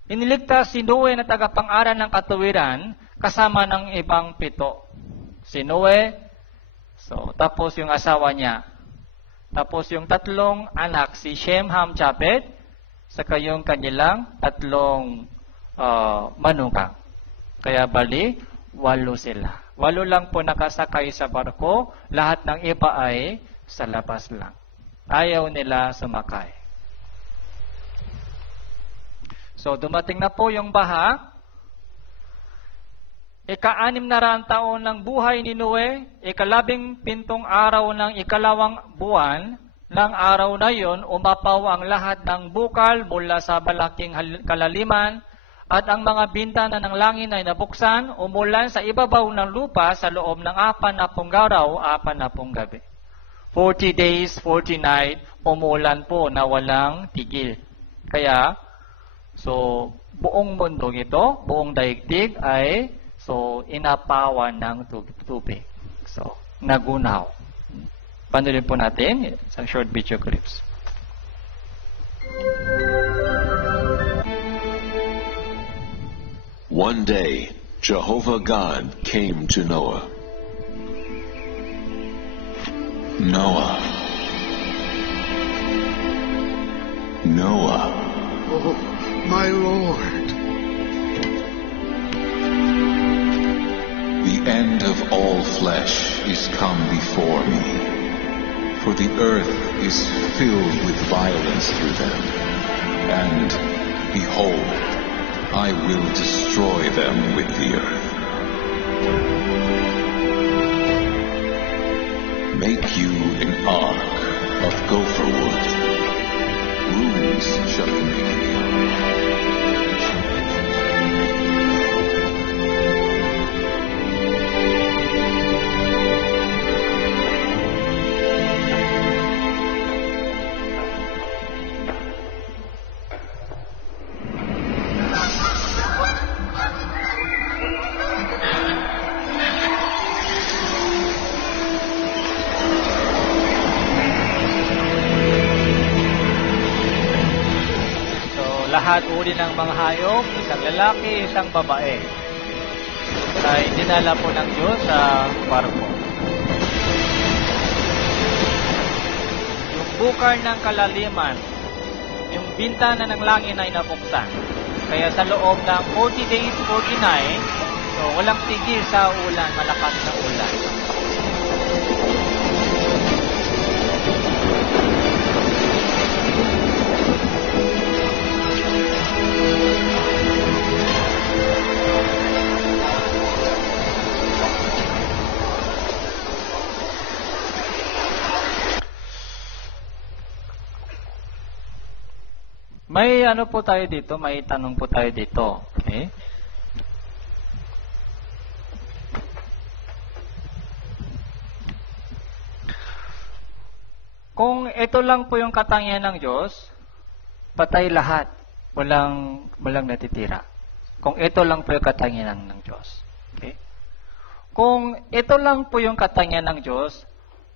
Iniligtas si Noe na tagapang-aral ng katawiran kasama ng ibang 7. Si Noe, tapos yung asawa niya. Tapos yung 3 anak, si Shem, Ham, Japhet, saka yung kanilang 3 manugang. Kaya bali, 8 sila. 8 lang po nakasakay sa barko, lahat ng iba ay sa labas lang. Ayaw nila sumakay. So, dumating na po yung baha. 600 taon ng buhay ni Noe, 17 araw ng 2 buwan ng araw na yon, umapaw ang lahat ng bukal mula sa malaking kalaliman, at ang mga bintana ng langit ay nabuksan, umulan sa ibabaw ng lupa sa loob ng 40 araw, 40 gabi. 40 days, 40 night, umulan po na walang tigil. Kaya, buong mundo ito, buong daigdig ay inapawan ng tubig. Nagunaw. Panunin po natin isang short video clips. One day, Jehovah God came to Noah. Noah. Noah. Oh, my Lord. The end of all flesh is come before me, for the earth is filled with violence through them, and behold, I will destroy them with the earth. Make you an ark of gopher wood. Rooms shall you make the ark. lahat uri ng mga hayop, isang lalaki, isang babae, ay dinala po ng Diyos sa barko. Yung bukal ng kalaliman, yung bintana ng langit ay nabuksan. Kaya sa loob ng 40 days, 40 nights, so walang tigil sa ulan, malakas na ulan. May ano po tayo dito, may tanong po tayo dito. Okay? Kung ito lang po yung katangian ng Diyos, patay lahat. Walang natitira. Kung ito lang po yung katangian ng Diyos. Okay? Kung ito lang po yung katangian ng Diyos,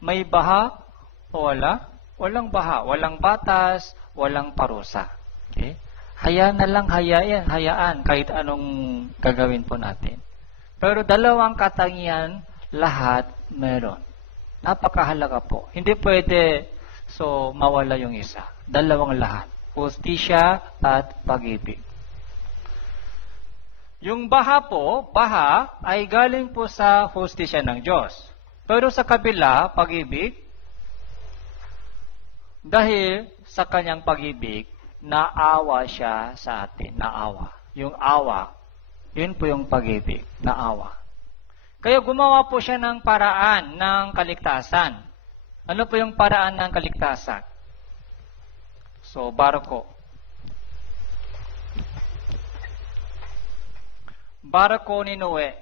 may baha o wala? Walang baha, walang batas, walang parusa. Okay? Hayaan kahit anong gagawin po natin. Pero dalawang katangian, lahat meron. Napakahalaga po. Hindi pwede mawala yung isa. Dalawang lahat. Hustisya at pag-ibig. Yung baha ay galing po sa hustisya ng Diyos. Pero sa kabila, pag-ibig, dahil sa kanyang pag-ibig, naawa siya sa atin. Naawa. Yung awa, yun po yung pag-ibig. Naawa. Kaya gumawa po siya ng paraan ng kaligtasan. Ano po yung paraan ng kaligtasan? So, barko. Barko ni Noe.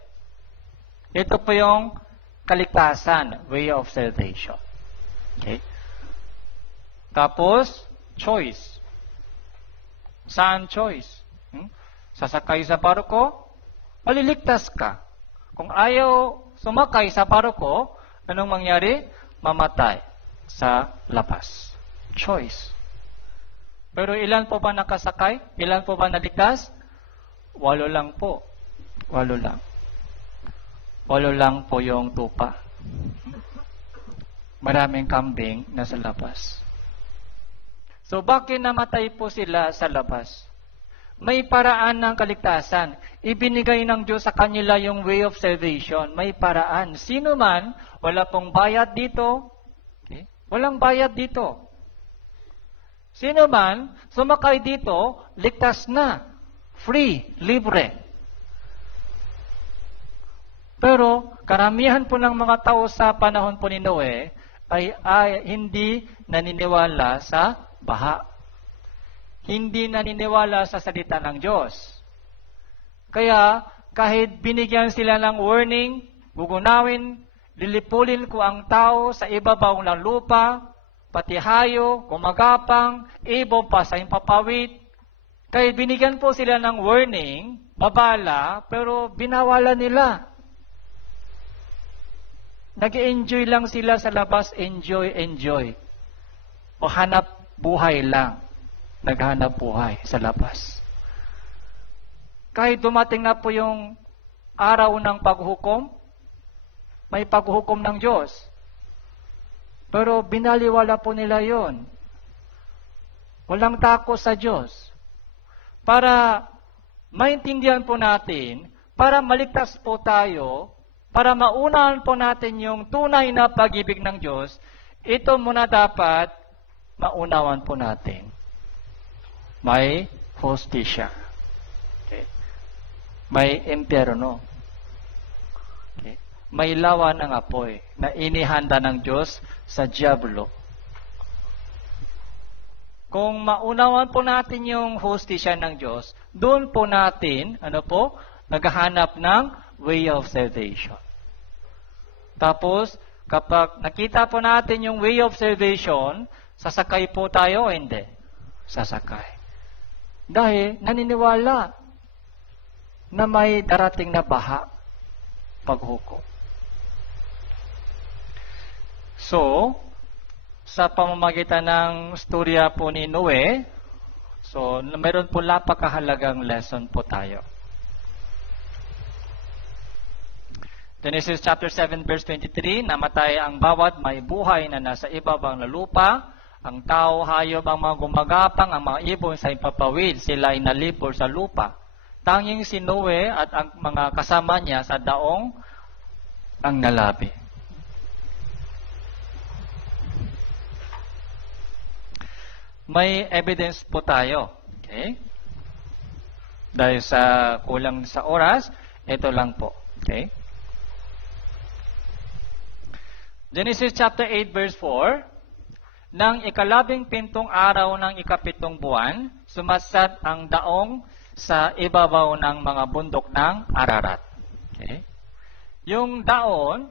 Ito po yung kaligtasan, way of salvation. Okay? Tapos, choice. Saan choice? Sasakay sa barko, maliligtas ka. Kung ayaw sumakay sa barko, anong mangyari? Mamatay sa labas. Choice. Pero ilan po ba nakasakay? Ilan po ba naligtas? 8 lang po. 8 lang. 8 lang po yung tupa. Maraming kambing nasa labas. So, bakit namatay po sila sa labas? May paraan ng kaligtasan. Ibinigay ng Diyos sa kanila yung way of salvation. May paraan. Sino man, wala pong bayad dito. Okay? Walang bayad dito. Sino man, sumakay dito, ligtas na. Free, libre. Pero, karamihan po ng mga tao sa panahon po ni Noe ay hindi naniniwala sa baha. Hindi naniniwala sa salita ng Diyos. Kaya, kahit binigyan sila ng warning, gugunawin, lilipulin ko ang tao sa ibabaw ng lupa, pati hayo, gumagapang, ibon pa sa impapawid. Kahit binigyan po sila ng warning, babala, pero binawala nila. Nag-enjoy lang sila sa labas, enjoy. O hanap buhay lang. Naghanap buhay sa labas. Kahit dumating na po yung araw ng paghukom, may paghukom ng Diyos. Pero binaliwala po nila yon. Walang takot sa Diyos. Para maintindihan po natin, para maligtas po tayo, para maunahan po natin yung tunay na pag-ibig ng Diyos, ito muna dapat maunawan po natin. May hostisya. Okay. May impyerno. Okay. May lawan ng apoy na inihanda ng Diyos sa diablo. Kung maunawan po natin yung hostisya ng Diyos, doon po natin, naghahanap ng way of salvation. Tapos, kapag nakita po natin yung way of salvation, sasakay po tayo o hindi? Sasakay. Dahil naniniwala na may darating na baha, paghukom. So, sa pamamagitan ng storya po ni Noe, So, mayroon po napakahalagang lesson po tayo. Genesis chapter 7 verse 23, namatay ang bawat may buhay na nasa ibabaw ng lupa, ang tao, hayop, ang mga gumagapang, ang mga ibon sa ipapawid, sila ay nalipol sa lupa. Tanging si Noe at ang mga kasama niya sa daong ang nalabi. May evidence po tayo. Okay? Dahil sa kulang sa oras, ito lang po. Okay? Genesis chapter 8 verse 4, nang ikalabing-pintong araw ng ikapitong buwan, sumasad ang daong sa ibabaw ng mga bundok ng Ararat. Okay? Yung daon,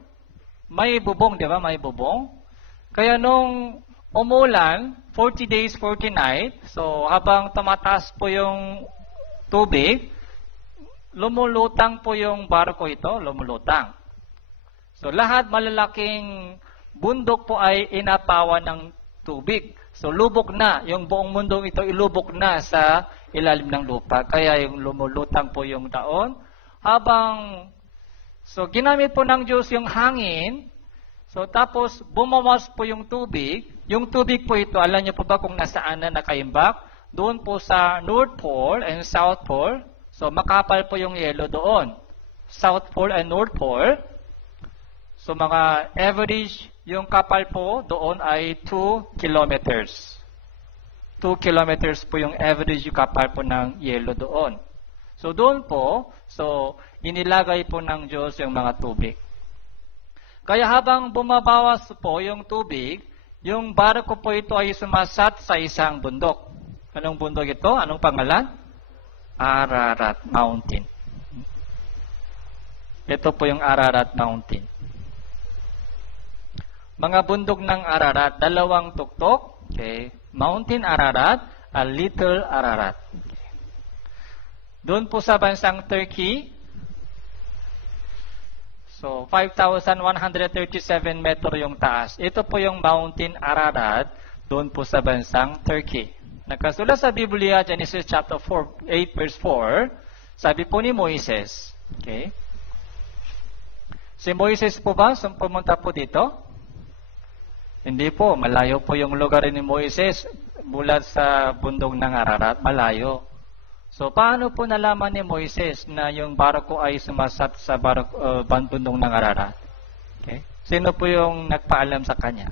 may bubong, di ba? May bubong. Kaya nung umulan, 40 days, 40 nights, so habang tumataas po yung tubig, lumulutang po yung barko ito, lumulutang. So lahat malalaking bundok po ay inapawan ng tubig. So lubog na, yung buong mundong ito ilubog na sa ilalim ng lupa. Kaya yung lumulutang po yung daon. So ginamit po ng Diyos yung hangin. So tapos bumawas po yung tubig. Yung tubig po ito, alam niyo po ba kung nasaan na nakaimbak? Doon po sa North Pole and South Pole. So makapal po yung yelo doon. South Pole and North Pole. So mga average, yung kapal po doon ay 2 kilometers. 2 kilometers po yung average yung kapal po ng yelo doon. So doon po, so inilagay po ng Diyos yung mga tubig. Kaya habang bumabawas po yung tubig, yung barko po ito ay sumasat sa isang bundok. Anong bundok ito? Anong pangalan? Ararat Mountain. Ito po yung Ararat Mountain. Mga bundok ng Ararat, dalawang tuktok, okay? Mountain Ararat at Little Ararat. Okay. Doon po sa bansang Turkey, so 5,137 metro yung taas. Ito po yung Mountain Ararat, doon po sa bansang Turkey. Nagkasulat sa Biblia, Genesis chapter 8 verse 4, sabi po ni Moises, okay? Si Moises po ba, pumunta po dito? Hindi po, malayo po yung lugar ni Moises mula sa bundok ng Ararat, malayo. So, paano po nalaman ni Moises na yung barko ay sumasat sa bundok ng Ararat? Okay? Sino po yung nagpaalam sa kanya?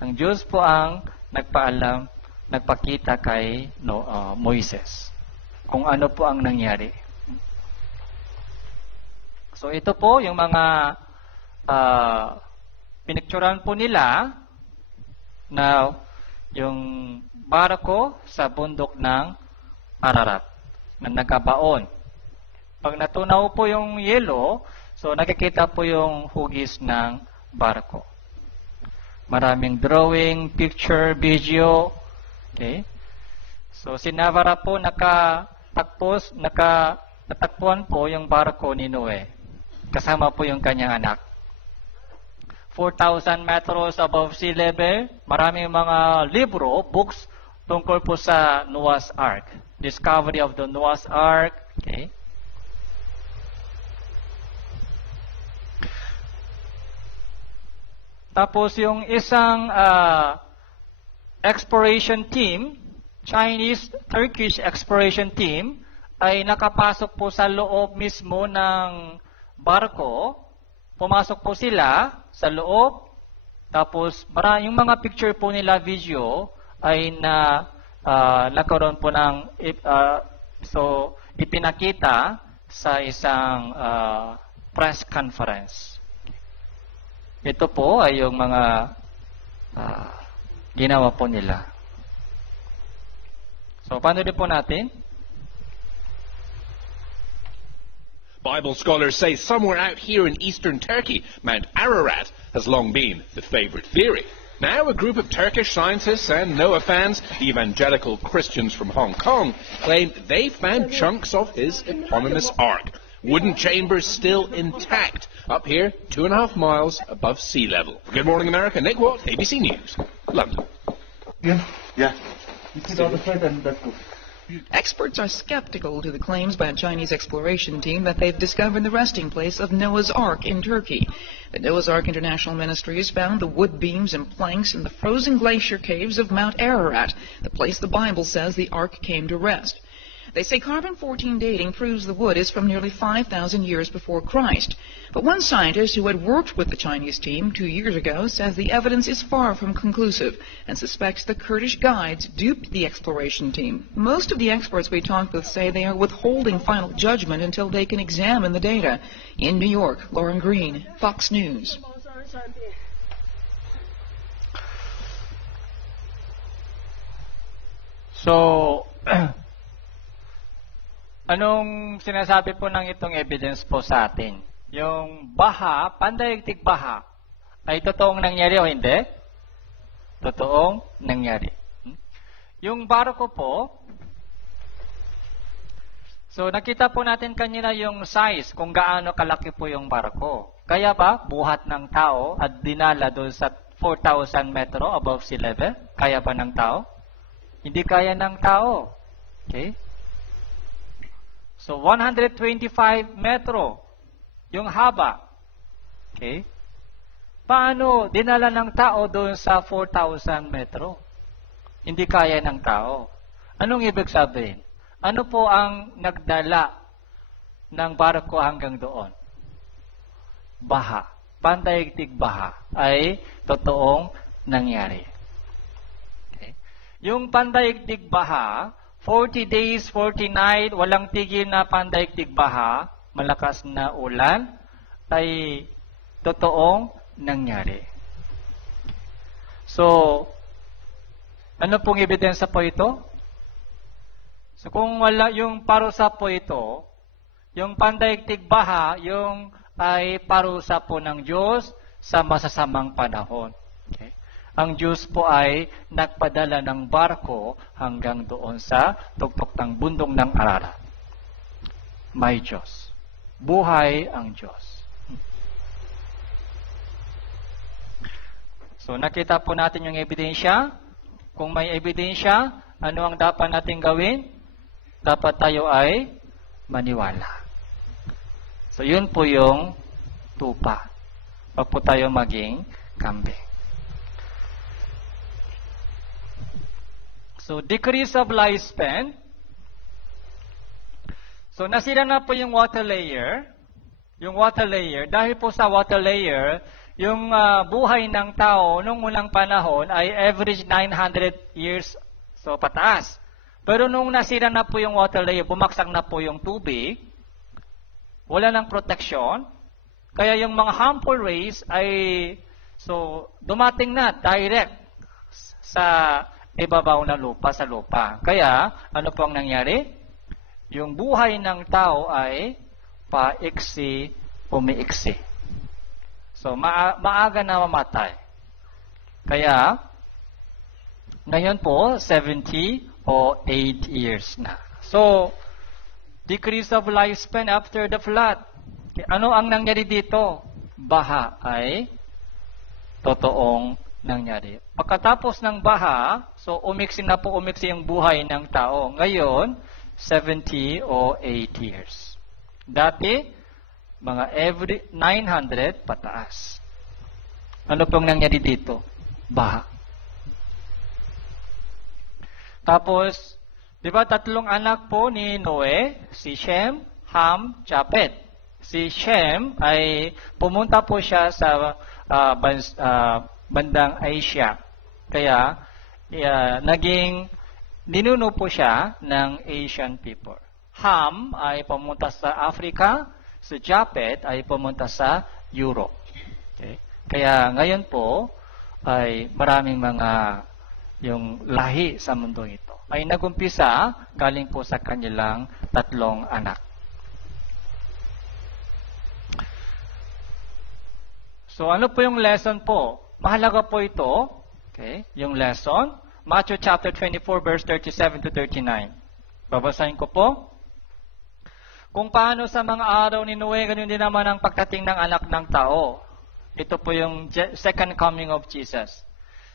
Ang Diyos po ang nagpaalam, nagpakita kay Moises kung ano po ang nangyari. So, ito po yung mga pinicturan po nila na yung barko sa bundok ng Ararat na nagkabaon. Pag natunaw po yung yelo, so nakikita po yung hugis ng barko. Maraming drawing, picture, video. Okay? So si Navarra po natakpuan po yung barko ni Noe. Kasama po yung kanyang anak. 4,000 meters above sea level, maraming mga libro, books, tungkol po sa Noah's Ark. Discovery of the Noah's Ark. Okay. Tapos yung isang exploration team, Chinese, Turkish exploration team, ay nakapasok po sa loob mismo ng barko. Pumasok po sila sa loob, tapos yung mga picture po nila, video, ay nagkaroon po ng, so ipinakita sa isang press conference. Ito po ay yung mga ginawa po nila. So, paano din po natin? Bible scholars say somewhere out here in eastern Turkey, Mount Ararat has long been the favorite theory. Now, a group of Turkish scientists and Noah fans, the evangelical Christians from Hong Kong, claim they found chunks of his eponymous ark. Wooden chambers still intact, up here 2.5 miles above sea level. Good morning, America. Nick Watt, ABC News, London. Yeah. Experts are skeptical to the claims by a Chinese exploration team that they've discovered the resting place of Noah's Ark in Turkey. The Noah's Ark International Ministries found the wood beams and planks in the frozen glacier caves of Mount Ararat, the place the Bible says the Ark came to rest. They say carbon-14 dating proves the wood is from nearly 5,000 years before Christ. But one scientist who had worked with the Chinese team 2 years ago says the evidence is far from conclusive and suspects the Kurdish guides duped the exploration team. Most of the experts we talked with say they are withholding final judgment until they can examine the data. In New York, Lauren Green, Fox News. So, anong sinasabi po ng itong evidence po sa atin? Yung baha, pandaigdig baha, ay totoong nangyari o hindi? Totoong nangyari. Yung barko po, so nakita po natin kanina yung size, kung gaano kalaki po yung barko. Kaya ba, buhat ng tao at dinala doon sa 4,000 metro above sea level? Kaya ba ng tao? Hindi kaya ng tao. Okay? So, 125 metro yung haba. Okay? Paano dinala ng tao doon sa 4,000 metro? Hindi kaya ng tao. Anong ibig sabihin? Ano po ang nagdala ng barko hanggang doon? Baha. Pandaigdig baha ay totoong nangyari. Okay? Yung pandaigdig baha, 40 days, 40 night, walang tigil na pandaigdig baha, malakas na ulan, ay totoong nangyari. So, ano pong ebidensya po ito? So, kung wala yung parusa po ito, yung pandaigdig baha, yung ay parusa po ng Diyos sa masasamang panahon. Okay? Ang Diyos po ay nagpadala ng barko hanggang doon sa tuktok ng bundok ng Ararat. May Diyos. Buhay ang Diyos. So, nakita po natin yung ebidensya. Kung may ebidensya, ano ang dapat natin gawin? Dapat tayo ay maniwala. So, yun po yung tupa. Wag po tayo maging kambing. So, decrease of lifespan. So, nasira na po yung water layer. Yung water layer, dahil po sa water layer, yung buhay ng tao nung unang panahon ay average 900 years so pataas. Pero nung nasira na po yung water layer, bumaksak na po yung tubig, wala ng protection, kaya yung mga harmful rays ay so dumating na direct sa ibabaw na lupa, sa lupa. Kaya, ano po ang nangyari? Yung buhay ng tao ay paiksi, umiiksi. So, maaga na mamatay. Kaya, ngayon po, 70 o 8 years na. So, decrease of lifespan after the flood. Ano ang nangyari dito? Baha ay totoong nangyari. Pagkatapos ng baha, so umiksi na po umiksi yung buhay ng tao. Ngayon, 70 o 8 years. Dati, mga every 900 pataas. Ano pong nangyari dito? Baha. Tapos, di ba tatlong anak po ni Noe? Si Shem, Ham, Japet. Si Shem ay pumunta po siya sa bandang Asia. Kaya, naging ninuno po siya ng Asian people. Ham ay pumunta sa Africa, si Japet ay pumunta sa Europe. Okay? Kaya ngayon po ay maraming mga yung lahi sa mundo ito ay nagumpisa galing po sa kanilang tatlong anak. So ano po yung lesson po? Mahalaga po ito. Okay? Yung lesson, Matthew chapter 24 verse 37 to 39. Babasahin ko po. Kung paano sa mga araw ni Noe, ganun din naman ang pagdating ng anak ng tao. Ito po yung second coming of Jesus.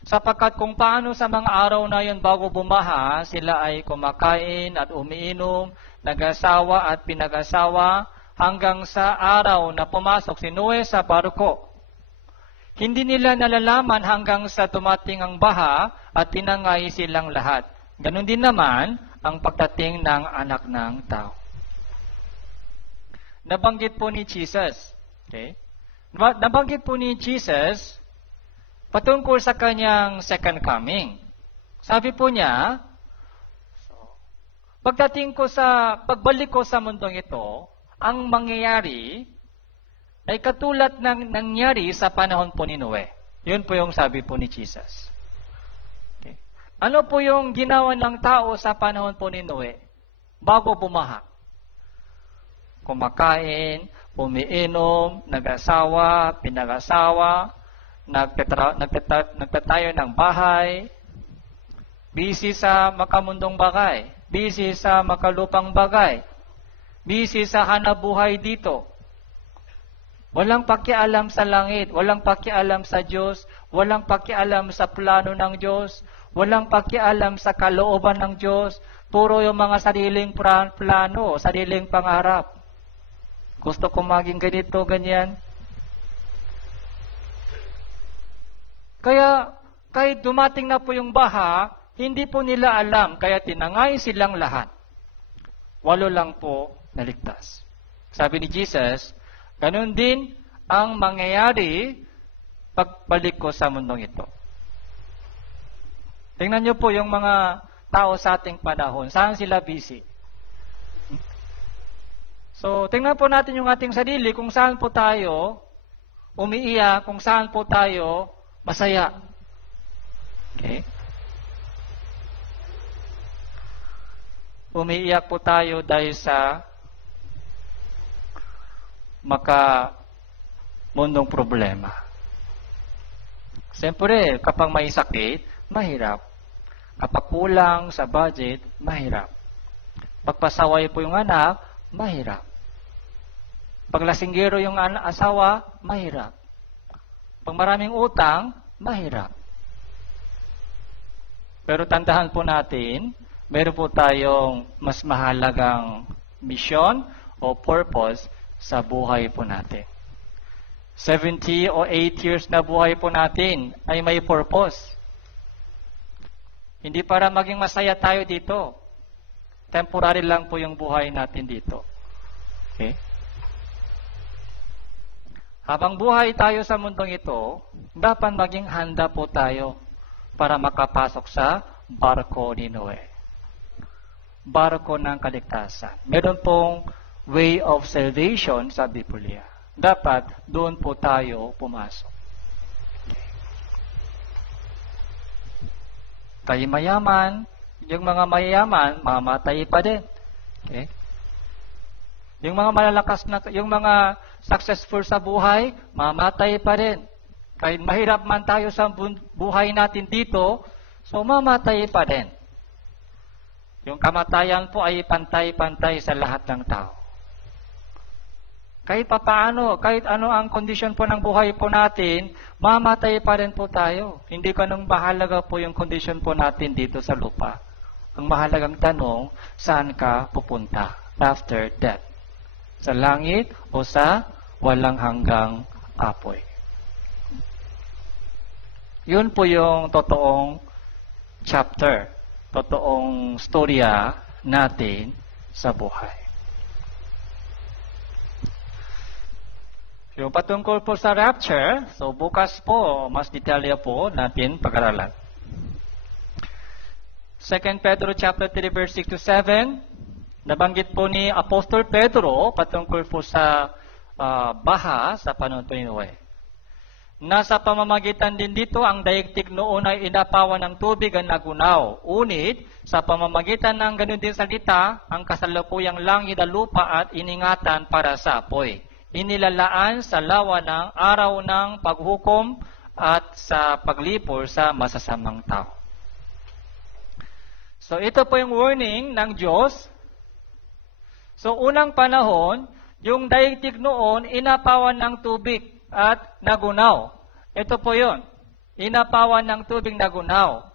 Sapagkat kung paano sa mga araw na yon bago bumaha, sila ay kumakain at umiinom, nag-asawa at pinag-asawa, hanggang sa araw na pumasok si Noe sa barko. Hindi nila nalalaman hanggang sa dumating ang baha at tinangay silang lahat. Ganon din naman ang pagdating ng anak ng tao. Nabanggit po ni Jesus. Okay? Nabanggit po ni Jesus patungkol sa kanyang second coming. Sabi po niya, pagbalik ko sa mundong ito, ang mangyayari ay katulad ng nangyari sa panahon po ni Noe. Yun po yung sabi po ni Jesus. Okay. Ano po yung ginawa ng tao sa panahon po ni Noe bago bumaha? Kumakain, umiinom, nag-asawa, pinag-asawa, nagtatayo ng bahay, busy sa makamundong bagay, busy sa makalupang bagay, busy sa hanabuhay dito. Walang pakialam sa langit, walang pakialam sa Diyos, walang pakialam sa plano ng Diyos, walang pakialam sa kalooban ng Diyos, puro yung mga sariling plano, sariling pangarap. Gusto ko maging ganito, ganyan. Kaya, kahit dumating na po yung baha, hindi po nila alam, kaya tinangay silang lahat. 8 lang po naligtas. Sabi ni Jesus, ganun din ang mangyayari pagbalik ko sa mundong ito. Tingnan niyo po yung mga tao sa ating panahon. Saan sila busy? So, tingnan po natin yung ating sarili kung saan po tayo umiiyak, kung saan po tayo masaya. Okay? Umiiyak po tayo dahil sa mundong problema. Siyempre, kapag may sakit, mahirap. Kapag kulang sa budget, mahirap. Pagpasaway po yung anak, mahirap. Pag lasinggero yung asawa, mahirap. Pag maraming utang, mahirap. Pero tandahan po natin, meron po tayong mas mahalagang misyon o purpose sa buhay po natin. 70 o 8 years na buhay po natin ay may purpose. Hindi para maging masaya tayo dito. Temporary lang po yung buhay natin dito. Okay? Habang buhay tayo sa mundong ito, dapat maging handa po tayo para makapasok sa barko ni Noe. Barko ng kaligtasan. Meron pong way of salvation sa Biblia. Dapat doon po tayo pumasok. Tayo mayaman, yung mga mayayaman, mamatay pa din. Okay? Yung mga malalakas na, yung mga successful sa buhay, mamatay pa rin. Kahit mahirap man tayo sa buhay natin dito, so mamatay pa rin. Yung kamatayan po ay pantay-pantay sa lahat ng tao. Kahit papaano, kahit ano ang kondisyon po ng buhay po natin, mamatay pa rin po tayo. Hindi ganun mahalaga po yung kondisyon po natin dito sa lupa. Ang mahalagang tanong, saan ka pupunta after death? Sa langit o sa walang hanggang apoy? Yun po yung totoong chapter, totoong storya natin sa buhay. Yung patungkol po sa rapture, so bukas po, mas detalya po natin pag-aralan. 2 Pedro chapter 3 verse 6 to 7, nabanggit po ni Apostol Pedro patungkol po sa baha sa panahon po ni Noe. Nasa pamamagitan din dito ang daigdig noon ay inapawan ng tubig ang nagunaw. Unit, sa pamamagitan ng ganun din salita, ang kasalukuyang langit at lupa at iningatan para sa apoy. Inilalaan sa lawa ng araw ng paghukom at sa paglipol sa masasamang tao. So ito po yung warning ng Diyos. So unang panahon, yung daigdig noon inapawan ng tubig at nagunaw. Ito po yun. inapawan ng tubig na gunaw.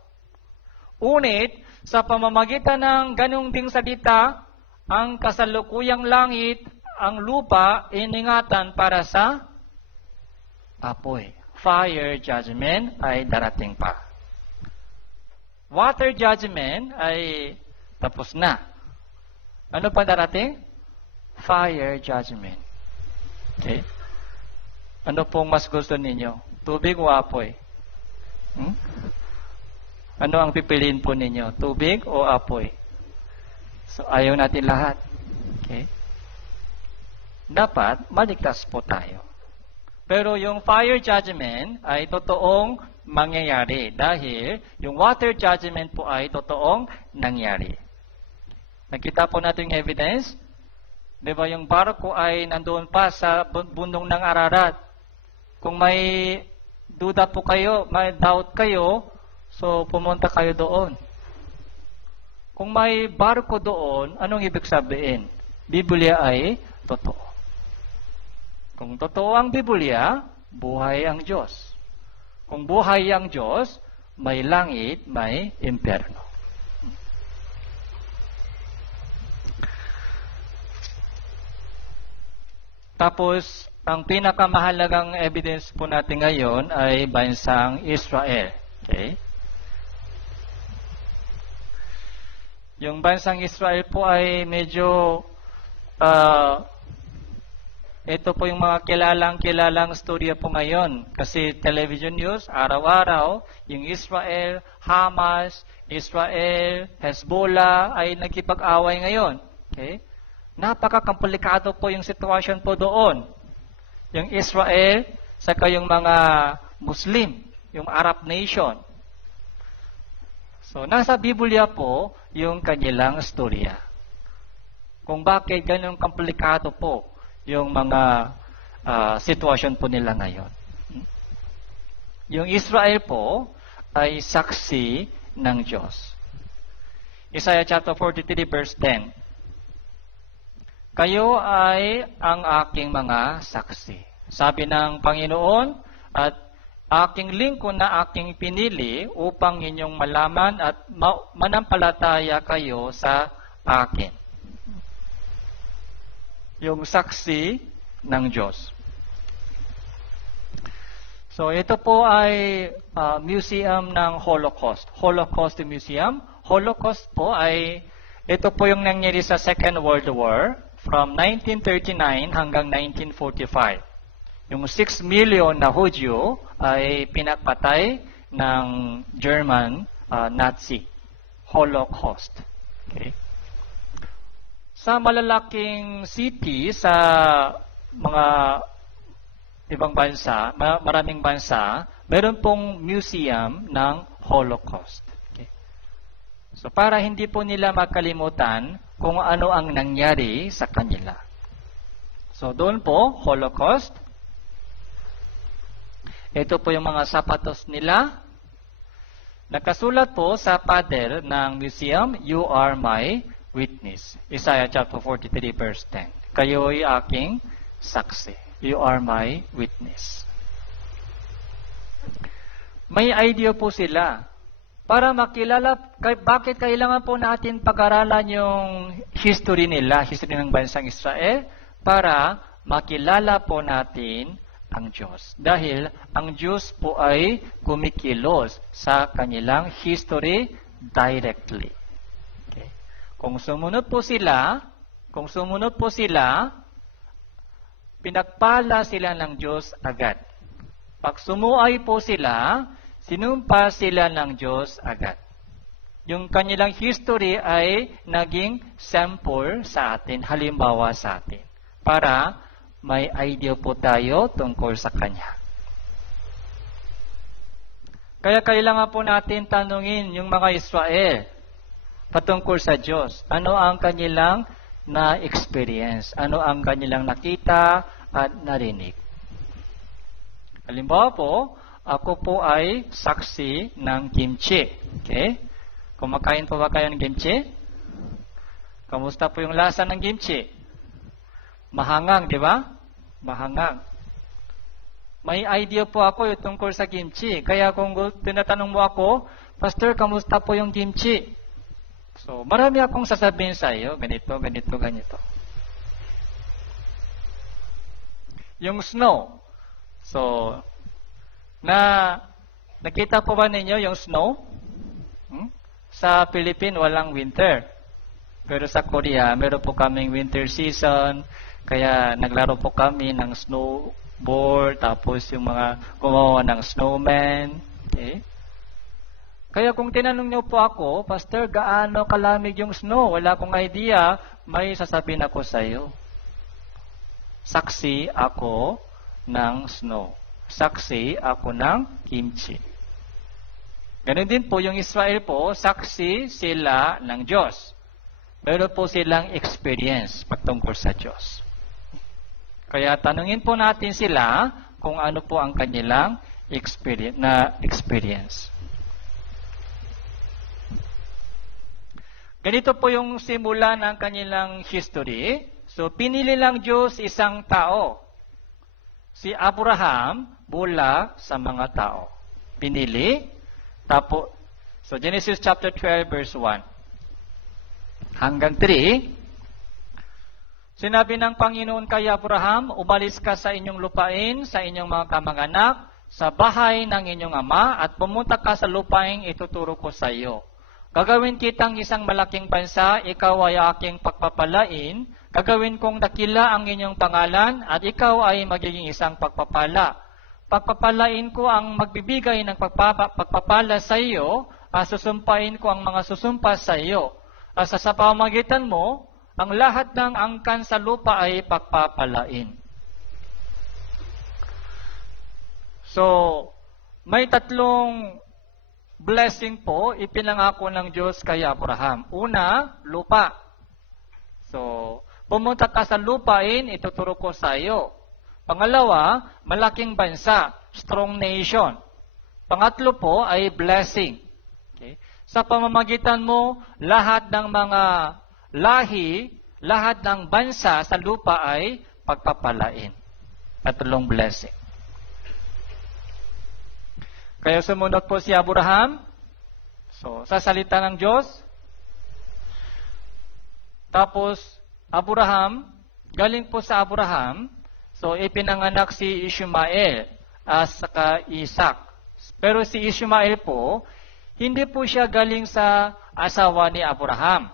Unit, sa pamamagitan ng ganung ding salita, ang kasalukuyang langit, ang lupa, iningatan para sa apoy. Fire judgment ay darating pa. Water judgment ay tapos na. Ano pa darating? Fire judgment. Okay? Ano pong mas gusto ninyo? Tubig o apoy? Ano ang pipiliin po ninyo? Tubig o apoy? So, ayaw natin lahat. Okay? Dapat, maligtas po tayo. Pero yung fire judgment ay totoong mangyayari dahil yung water judgment po ay totoong nangyari. Nakita po natin yung evidence. Di ba yung barko ay nandoon pa sa bundok ng Ararat. Kung may duda po kayo, may doubt kayo, so pumunta kayo doon. Kung may barko doon, anong ibig sabihin? Biblia ay totoo. Kung totoo ang Biblia, buhay ang Diyos. Kung buhay ang Diyos, may langit, may impyerno. Tapos, ang pinakamahalagang evidence po natin ngayon ay bansang Israel. Okay? Yung bansang Israel po ay medyo ito po yung mga kilalang storya po ngayon. Kasi television news, araw-araw, yung Israel, Hamas, Israel, Hezbollah ay nagkipag-away ngayon. Okay? Napaka-komplikado po yung sitwasyon po doon. Yung Israel, saka yung mga Muslim, yung Arab nation. So, nasa Biblia po yung kanilang storya. Kung bakit ganun komplikado po yung mga sitwasyon po nila ngayon. Yung Israel po ay saksi ng Diyos. Isaiah chapter 43 verse 10. Kayo ay ang aking mga saksi. Sabi ng Panginoon, at aking lingkod na aking pinili upang inyong malaman at manampalataya kayo sa akin. Yung saksi ng Diyos. So, ito po ay museum ng Holocaust. Holocaust Museum. Holocaust po ay, ito po yung nangyari sa Second World War from 1939 hanggang 1945. Yung 6 million na Hudyo ay pinapatay ng German Nazi. Holocaust. Okay. Sa malalaking city sa mga ibang bansa, maraming bansa, meron pong museum ng Holocaust. Okay. So para hindi po nila makalimutan kung ano ang nangyari sa kanila. So doon po, Holocaust. Ito po yung mga sapatos nila. Nakasulat po sa pader ng museum, "You are my witness." Isaiah chapter 43 verse 10. Kayo'y aking saksi. You are my witness. May idea po sila. Para makilala, bakit kailangan po natin pag-aralan yung history nila, history ng bansang Israel, para makilala po natin ang Diyos. Dahil ang Diyos po ay kumikilos sa kanilang history directly. Okay. Kung sumunod po sila, pinagpala sila ng Diyos agad. Pag sumuay po sila, sinumpa sila ng Diyos agad. Yung kanilang history ay naging sample sa atin, halimbawa sa atin, para may idea po tayo tungkol sa Kanya. Kaya kailangan po natin tanungin yung mga Israel patungkol sa Diyos. Ano ang kanilang na-experience? Ano ang kanilang nakita at narinig? Halimbawa po, ako po ay saksi ng kimchi. Okay? Kumakain po ba kayo ng kimchi? Kamusta po yung lasa ng kimchi? Mahangang, di ba? Mahangang. may idea po ako yung tungkol sa kimchi. Kaya kung tinatanong mo ako, Pastor, kamusta po yung kimchi? So, marami akong sasabihin sa iyo, ganito, ganito, ganito. Yung snow. So, nakita po ba ninyo yung snow? Sa Philippines, walang winter. Pero sa Korea, meron po kaming winter season. Kaya naglaro po kami ng snowboard, tapos yung mga gumawa ng snowman. Okay? Kaya kung tinanong niyo po ako, Pastor, gaano kalamig yung snow? Wala akong idea. May sasabihin ako sa iyo. Saksi ako ng snow. Saksi ako ng kimchi. Ganon din po yung Israel po, saksi sila ng Diyos. Meron po silang experience patungkol sa Diyos. Kaya tanungin po natin sila kung ano po ang kanilang experience. Ganito po yung simula ng kanilang history. So, pinili lang Diyos isang tao. Si Abraham mula sa mga tao. Pinili. Tapos, so Genesis chapter 12 verse 1 hanggang 3. Sinabi ng Panginoon kay Abraham, umalis ka sa inyong lupain, sa inyong mga kamag-anak, sa bahay ng inyong ama, at pumunta ka sa lupain ituturo ko sa iyo. Gagawin kitang isang malaking bansa, ikaw ay aking pagpapalain. Gagawin kong dakila ang inyong pangalan, at ikaw ay magiging isang pagpapala. Pagpapalain ko ang magbibigay ng pagpapala sa iyo, at susumpain ko ang mga susumpa sa iyo. At sa pamamagitan mo, ang lahat ng angkan sa lupa ay pagpapalain. So, may tatlong blessing po ipinangako ng Diyos kay Abraham. Una, lupa. So, pumunta ka sa lupain, ituturo ko sa iyo. Pangalawa, malaking bansa, strong nation. Pangatlo po ay blessing. Okay? Sa pamamagitan mo, lahat ng mga lahi, lahat ng bansa sa lupa ay pagpapalain. Tatlong blessing. Kaya sumunod po si Abraham. So, sa salita ng Diyos. Tapos, Abraham, galing po sa Abraham, so ipinanganak si Ishmael at saka Isaac. Pero si Ishmael po, hindi po siya galing sa asawa ni Abraham.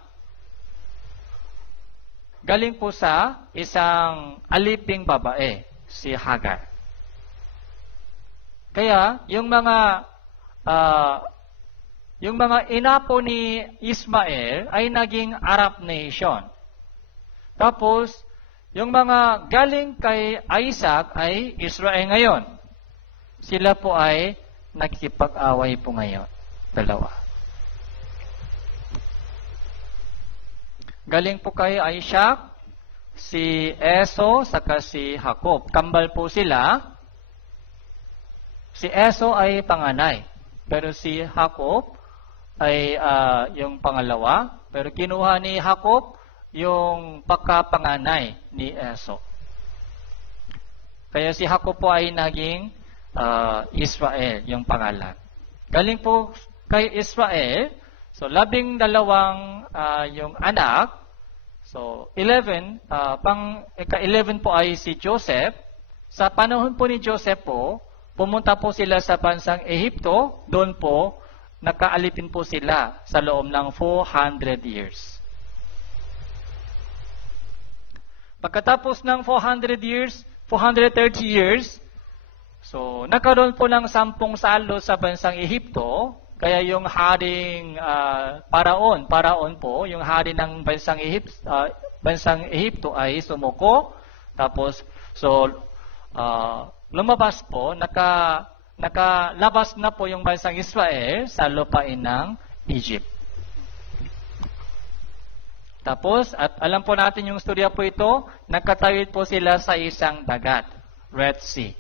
Galing po sa isang aliping babae, si Hagar. Kaya, yung mga inapo ni Ismael ay naging Arab nation. Tapos, yung mga galing kay Isaac ay Israel ngayon. Sila po ay nakikipag-away po ngayon. Dalawa. Galing po kay Isaac, si Esau, saka si Jacob. Kambal po sila. Si Esau ay panganay, pero si Jacob ay yung pangalawa, pero kinuha ni Jacob yung pagkapanganay ni Esau. Kaya si Jacob po ay naging Israel, yung pangalan. Galing po kay Israel, so 12 yung anak, so 11, ika-11 po ay si Joseph. Sa panahon po ni Joseph po, pumunta po sila sa bansang Ehipto, doon po, nakaalipin po sila sa loob ng 400 years. Pagkatapos ng 400 years, 430 years, so nagkaroon po ng 10 salo sa bansang Ehipto, kaya yung haring Paraon po, yung hari ng bansang Ehipto ay sumuko, tapos, so, lumabas po, nakalabas na po yung bansang Israel sa lupain ng Egypt. Tapos, at alam po natin yung storya po ito, nagkatawid po sila sa isang dagat, Red Sea.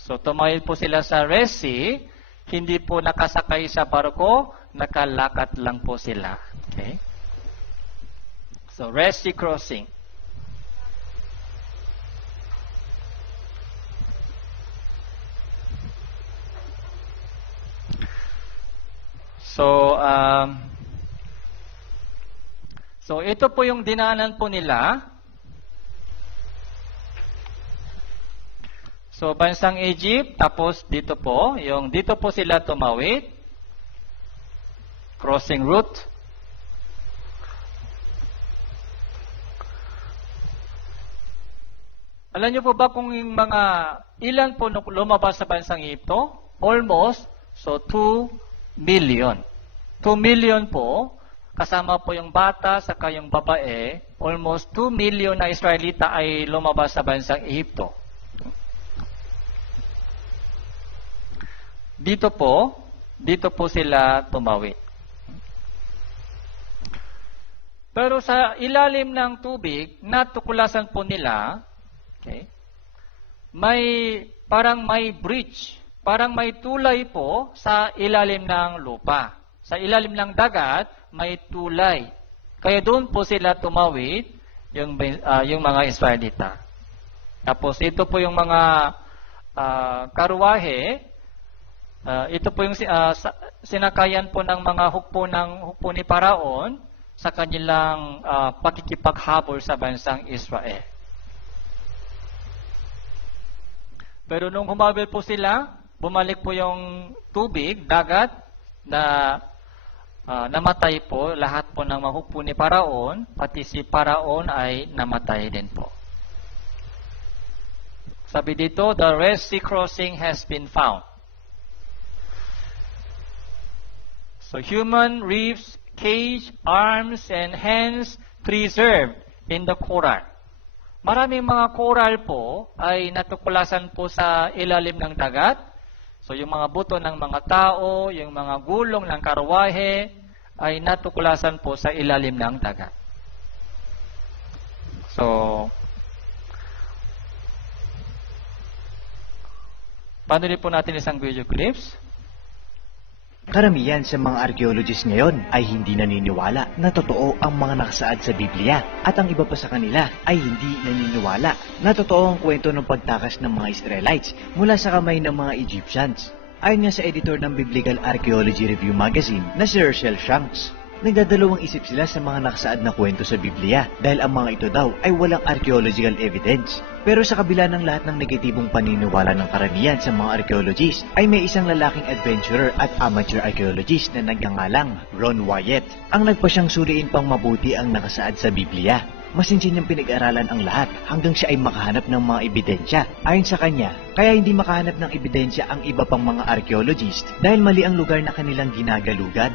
So, tumawid po sila sa Red Sea, hindi po nakasakay sa barko, nakalakat lang po sila. Okay? So, Red Sea crossing. So ito po yung dinaanan po nila. So, bansang Egypt, tapos dito po sila tumawid. Crossing route. Alam niyo po ba kung yung ilan po lumabas sa bansang Egypto? Almost, 2 million. 2 million po, kasama po yung bata, saka yung babae, almost 2 million na Israelita ay lumabas sa bansang Egypto. Dito po sila tumawid. Pero sa ilalim ng tubig, natuklasan po nila, parang may bridge, parang may tulay po sa ilalim ng lupa. Sa ilalim ng dagat, may tulay. Kaya doon po sila tumawid, yung mga Israelita. Tapos ito po yung mga karwahe. Ito po yung sinakayan po ng mga hukbo ni Paraon sa kanilang pakikipaghabol sa bansang Israel. Pero nung humabol po sila, bumalik po yung tubig, dagat, na namatay po lahat po ng mga hukbo ni Paraon, pati si Paraon ay namatay din po. Sabi dito, the Red Sea crossing has been found. So human ribs, cage, arms, and hands preserved in the coral. Maraming mga coral po ay natuklasan po sa ilalim ng dagat. So yung mga buto ng mga tao, yung mga gulong ng karwahe ay natuklasan po sa ilalim ng dagat. So, panunin po natin isang video clips. Karamihan sa mga archaeologists ngayon ay hindi naniniwala na totoo ang mga nakasaad sa Biblia at ang iba pa sa kanila ay hindi naniniwala na totoo ang kwento ng pagtakas ng mga Israelites mula sa kamay ng mga Egyptians. Ayon nga sa editor ng Biblical Archaeology Review magazine na si Herschel Shanks, nagdadalawang isip sila sa mga nakasaad na kwento sa Biblia dahil ang mga ito daw ay walang archaeological evidence. Pero sa kabila ng lahat ng negatibong paniniwala ng karamihan sa mga archaeologists ay may isang lalaking adventurer at amateur archaeologist na nagngangalang Ron Wyatt ang nagpa siyang suriin pang mabuti ang nakasaad sa Biblia. Masinsin niyang pinag-aralan ang lahat hanggang siya ay makahanap ng mga ebidensya. Ayon sa kanya, kaya hindi makahanap ng ebidensya ang iba pang mga archaeologist dahil mali ang lugar na kanilang ginagalugad.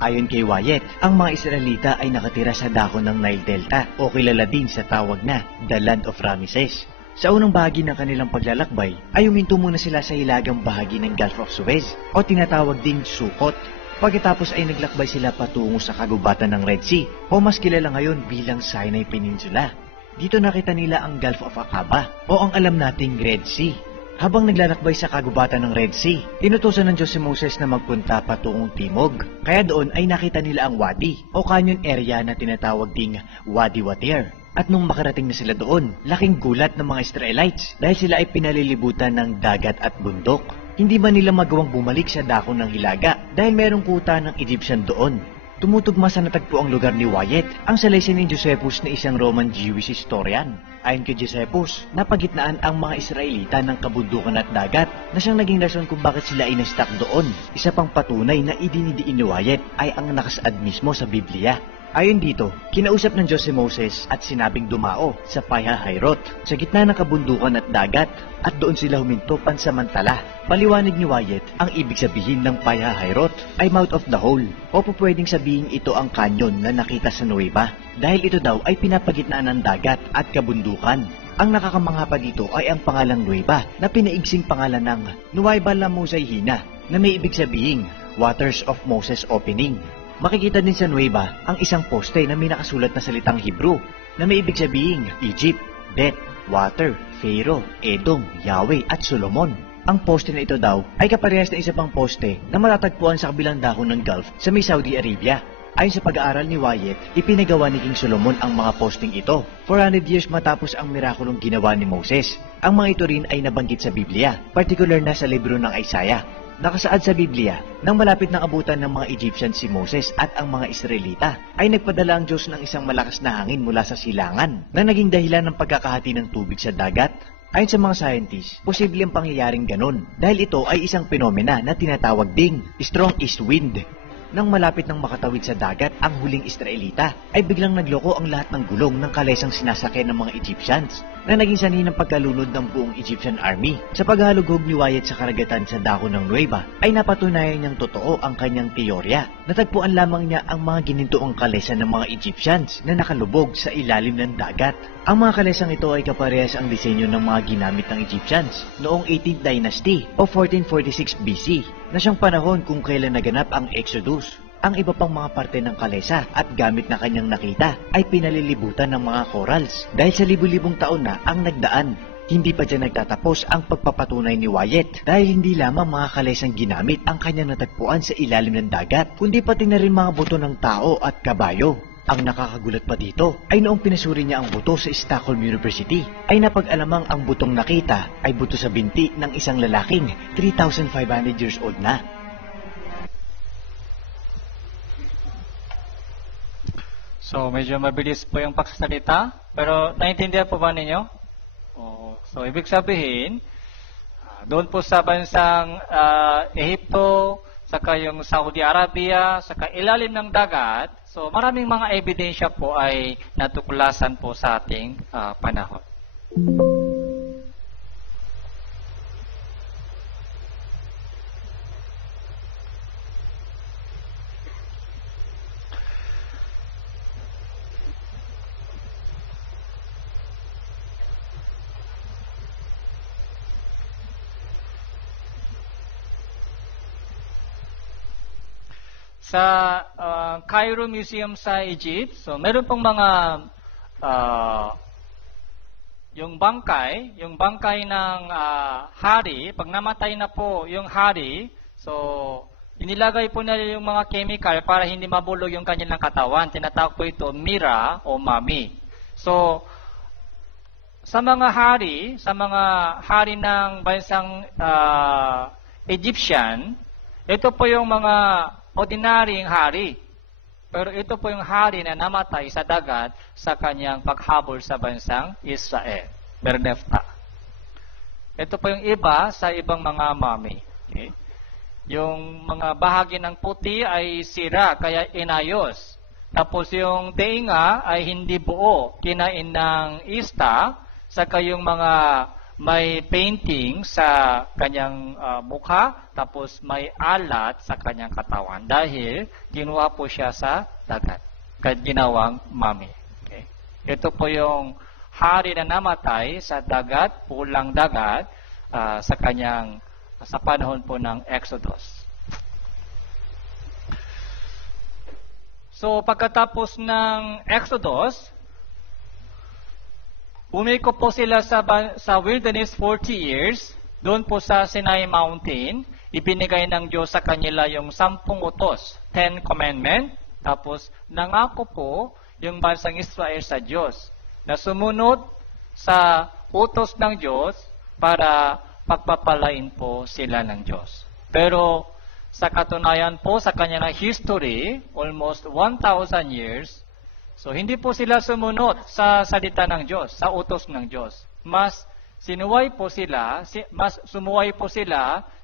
Ayon kay Wyatt, ang mga Israelita ay nakatira sa dako ng Nile Delta o kilala din sa tawag na The Land of Ramesses. Sa unang bahagi ng kanilang paglalakbay ay huminto muna sila sa hilagang bahagi ng Gulf of Suez o tinatawag ding Sukkot. Pagkatapos ay naglakbay sila patungo sa kagubatan ng Red Sea o mas kilala ngayon bilang Sinai Peninsula. Dito nakita nila ang Gulf of Aqaba o ang alam nating Red Sea. Habang naglalakbay sa kagubatan ng Red Sea, inutusan ng Diyos si Moses na magpunta patungong timog. Kaya doon ay nakita nila ang wadi o canyon area na tinatawag ding Wadi Watir. At nung makarating na sila doon, laking gulat ng mga Israelites dahil sila ay pinalilibutan ng dagat at bundok. Hindi man nila magawang bumalik sa dako ng Hilaga dahil merong kuta ng Egyptian doon. Tumutugma sa natagpo ang lugar ni Wyatt ang salaysay ni Josephus na isang Roman Jewish historian. Ayon kay Josephus, napagitnaan ang mga Israelita ng kabundukan at dagat na siyang naging rason kung bakit sila ay na-stuck doon. Isa pang patunay na idinidiin ni Wyatt ay ang nakasaad mismo sa Biblia. Ayon dito, kinausap ng Diyos si Moses at sinabing dumao sa Pi-hahiroth sa gitna ng kabundukan at dagat at doon sila huminto pansamantala. Paliwanag ni Wyatt, ang ibig sabihin ng Pi-hahiroth ay mouth of the hole o pwedeng sabihin ito ang canyon na nakita sa Nueva dahil ito daw ay pinapagitnaan ng dagat at kabundukan. Ang nakakamangha pa dito ay ang pangalang Nueva na pinaigsing pangalan ng Nueva La Mosaihina na may ibig sabihin Waters of Moses Opening. Makikita din sa Nueva ang isang poste na may nakasulat na salitang Hebrew na may ibig sabihin Egypt, Death, Water, Pharaoh, Edom, Yahweh at Solomon. Ang poste na ito daw ay kaparehas na isa pang poste na matatagpuan sa kabilang dahon ng Gulf sa may Saudi Arabia. Ayon sa pag-aaral ni Wyatt, ipinagawa ni King Solomon ang mga posting ito 400 years matapos ang mirakulong ginawa ni Moses. Ang mga ito rin ay nabanggit sa Biblia, partikular na sa libro ng Isaiah. Nakasaad sa Biblia, nang malapit ng abutan ng mga Egyptian si Moses at ang mga Israelita, ay nagpadala ang Diyos ng isang malakas na hangin mula sa silangan na naging dahilan ng pagkakahati ng tubig sa dagat. Ayon sa mga scientists, posible ang pangyayaring ganun dahil ito ay isang penomena na tinatawag ding strong east wind. Nang malapit ng makatawid sa dagat ang huling Israelita, ay biglang nagloko ang lahat ng gulong ng kalesang sinasakyan ng mga Egyptians na naging sanhi ng pagkalunod ng buong Egyptian army. Sa paghalughog ni Wyatt sa karagatan sa dako ng Nueva, ay napatunayan niyang totoo ang kanyang teorya. Natagpuan lamang niya ang mga ginintoong kalesa ng mga Egyptians na nakalubog sa ilalim ng dagat. Ang mga kalesang ito ay kaparehas ang disenyo ng mga ginamit ng Egyptians noong 18th Dynasty o 1446 BC na siyang panahon kung kailan naganap ang Exodus. Ang iba pang mga parte ng kalesa at gamit na kanyang nakita ay pinalilibutan ng mga corals dahil sa libu-libong taon na ang nagdaan. Hindi pa dyan nagtatapos ang pagpapatunay ni Wyatt dahil hindi lamang mga kalesang ginamit ang kanyang natagpuan sa ilalim ng dagat, kundi pati na rin mga buto ng tao at kabayo. Ang nakakagulat pa dito ay noong pinasuri niya ang buto sa Stockholm University ay napag-alamang ang butong nakita ay buto sa binti ng isang lalaking 3,500 years old na. So, medyo mabilis po yung pagsasalita. Pero, naintindihan po ba ninyo? So, ibig sabihin, doon po sa bansang Ehipto, saka yung Saudi Arabia, saka ilalim ng dagat, so maraming mga ebidensya po ay natuklasan po sa ating panahon. Sa Cairo Museum sa Egypt, so meron pong mga yung bangkay ng hari, pag namatay na po yung hari, so inilagay po nila yung mga chemical para hindi mabulog yung kanilang katawan. Tinatawag po ito mira o mummy. So sa mga hari ng bansang Egyptian, ito po yung mga ordinaryong hari. Pero ito po yung hari na namatay sa dagat sa kanyang paghabol sa bansang Israel, Bernefta. Ito po yung iba sa ibang mga mummy. Okay? Yung mga bahagi ng puti ay sira, kaya inayos. Tapos yung tenga ay hindi buo, kinain ng ista, saka yung mga may painting sa kanyang mukha, tapos may alat sa kanyang katawan dahil kinuha po siya sa dagat, ginawang mummy. Okay. Ito po yung hari na namatay sa dagat, pulang dagat, sa panahon po ng Exodus. So pagkatapos ng Exodus, umikot po sila sa wilderness 40 years, doon po sa Sinai Mountain. Ibinigay ng Diyos sa kanila yung 10 utos, 10 commandment. Tapos nangako po yung bansang Israel sa Diyos na sumunod sa utos ng Diyos para pagpapalain po sila ng Diyos. Pero sa katunayan po sa kanilang history, almost 1,000 years, so, hindi po sila sumunod sa salita ng Diyos, sa utos ng Diyos. Mas sumuway po sila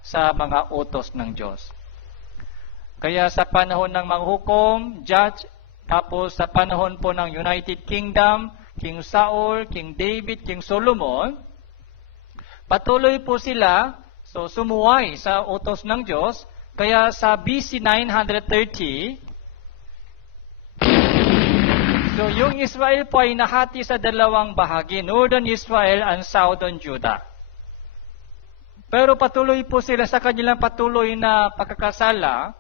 sa mga utos ng Diyos. Kaya sa panahon ng manghukom, judge, tapos sa panahon po ng United Kingdom, King Saul, King David, King Solomon, patuloy po sila, so sumuway sa utos ng Diyos. Kaya sa BC 930, so, yung Israel po ay nahati sa dalawang bahagi, Northern Israel and Southern Judah. Pero patuloy po sila sa kanilang patuloy na pagkakasala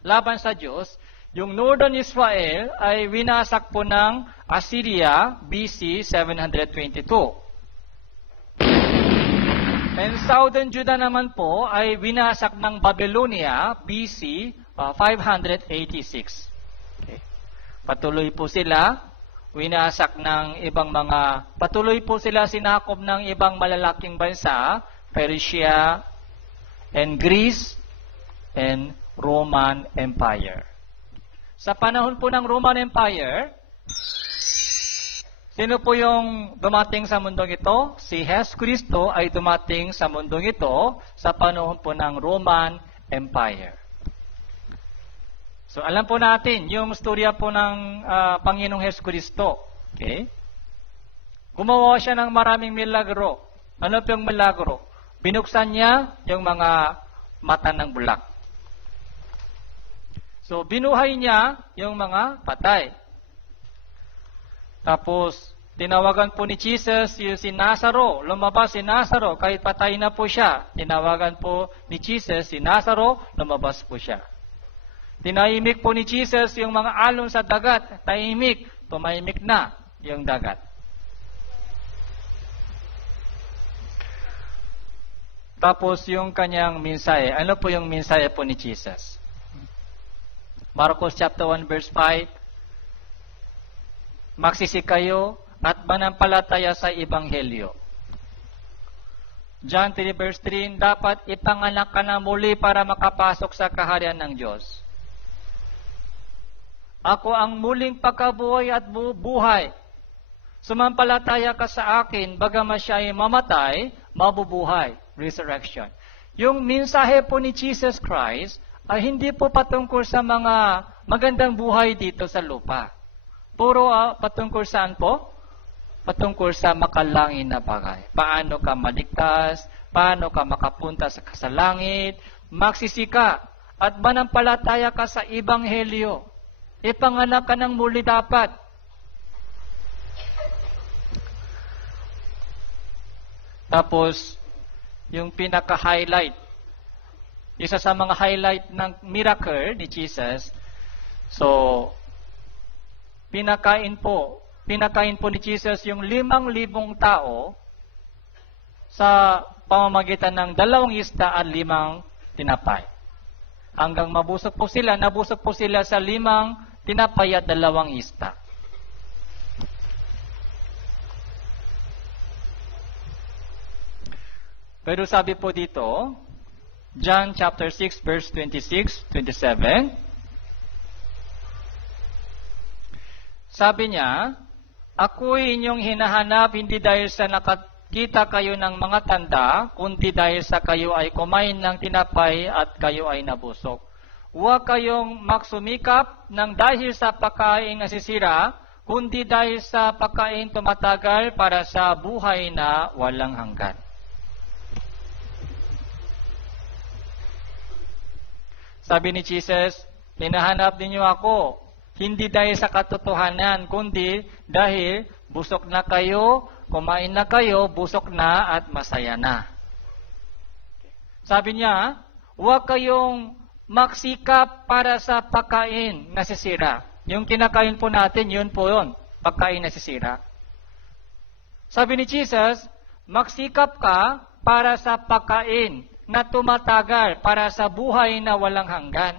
laban sa Diyos. Yung Northern Israel ay winasak po ng Assyria BC 722. And Southern Judah naman po ay winasak ng Babylonia BC 586. Patuloy po sila, winasak ng ibang patuloy po sila sinakop ng ibang malalaking bansa, Persia, and Greece and Roman Empire. Sa panahon po ng Roman Empire, sino po yung dumating sa mundong ito? Si Jesus Cristo ay dumating sa mundong ito sa panahon po ng Roman Empire. So alam po natin yung storya po ng Panginoong Jesus Cristo. Okay? Gumawa siya ng maraming milagro. Ano po yung milagro? Binuksan niya yung mga mata ng bulak. So binuhay niya yung mga patay. Tapos tinawagan po ni Jesus yung si Nazaro. Lumabas si Nazaro kahit patay na po siya. Tinawagan po ni Jesus si Nazaro, lumabas po siya. Tinahimik po ni Jesus yung mga alon sa dagat. Tahimik, tumahimik na yung dagat. Tapos yung kanyang mensahe. Ano po yung mensahe po ni Jesus? Marcos chapter 1 verse 5. Magsisi kayo at manampalataya sa Ebanghelyo. John 3 verse 3, dapat ipanganak ka na muli para makapasok sa kaharian ng Diyos. Ako ang muling pagkabuhay at buhay. Sumampalataya ka sa akin, bagamat siya ay mamatay, mabubuhay. Resurrection. Yung mensahe po ni Jesus Christ ay hindi po patungkol sa mga magandang buhay dito sa lupa. Puro patungkol saan po? Patungkol sa makalangin na bagay. Paano ka maligtas, paano ka makapunta sa langit, magsisika at manampalataya ka sa Ebanghelyo. Ipanganak ka ng muli dapat. Tapos, yung pinaka-highlight, isa sa mga highlight ng miracle ni Jesus, so, pinakain po ni Jesus yung 5,000 tao sa pamamagitan ng 2 isda at 5 tinapay. Hanggang nabusog po sila sa 5 tinapay at 2 isda. Pero sabi po dito, John chapter 6 verse 26, 27, sabi niya, ako'y inyong hinahanap hindi dahil sa nakakita kayo ng mga tanda, kundi dahil sa kayo ay kumain ng tinapay at kayo ay nabusog. Huwag kayong magsumikap ng dahil sa pagkain nasisira, kundi dahil sa pagkain tumatagal para sa buhay na walang hanggan. Sabi ni Jesus, hinahanap ninyo ako, hindi dahil sa katotohanan, kundi dahil busog na kayo, kumain na kayo, busog na at masaya na. Sabi niya, huwag kayong magsikap para sa pagkain nasisira. Yung kinakain po natin, yun po yun, pagkain nasisira. Sabi ni Jesus, magsikap ka para sa pagkain na tumatagal, para sa buhay na walang hanggan.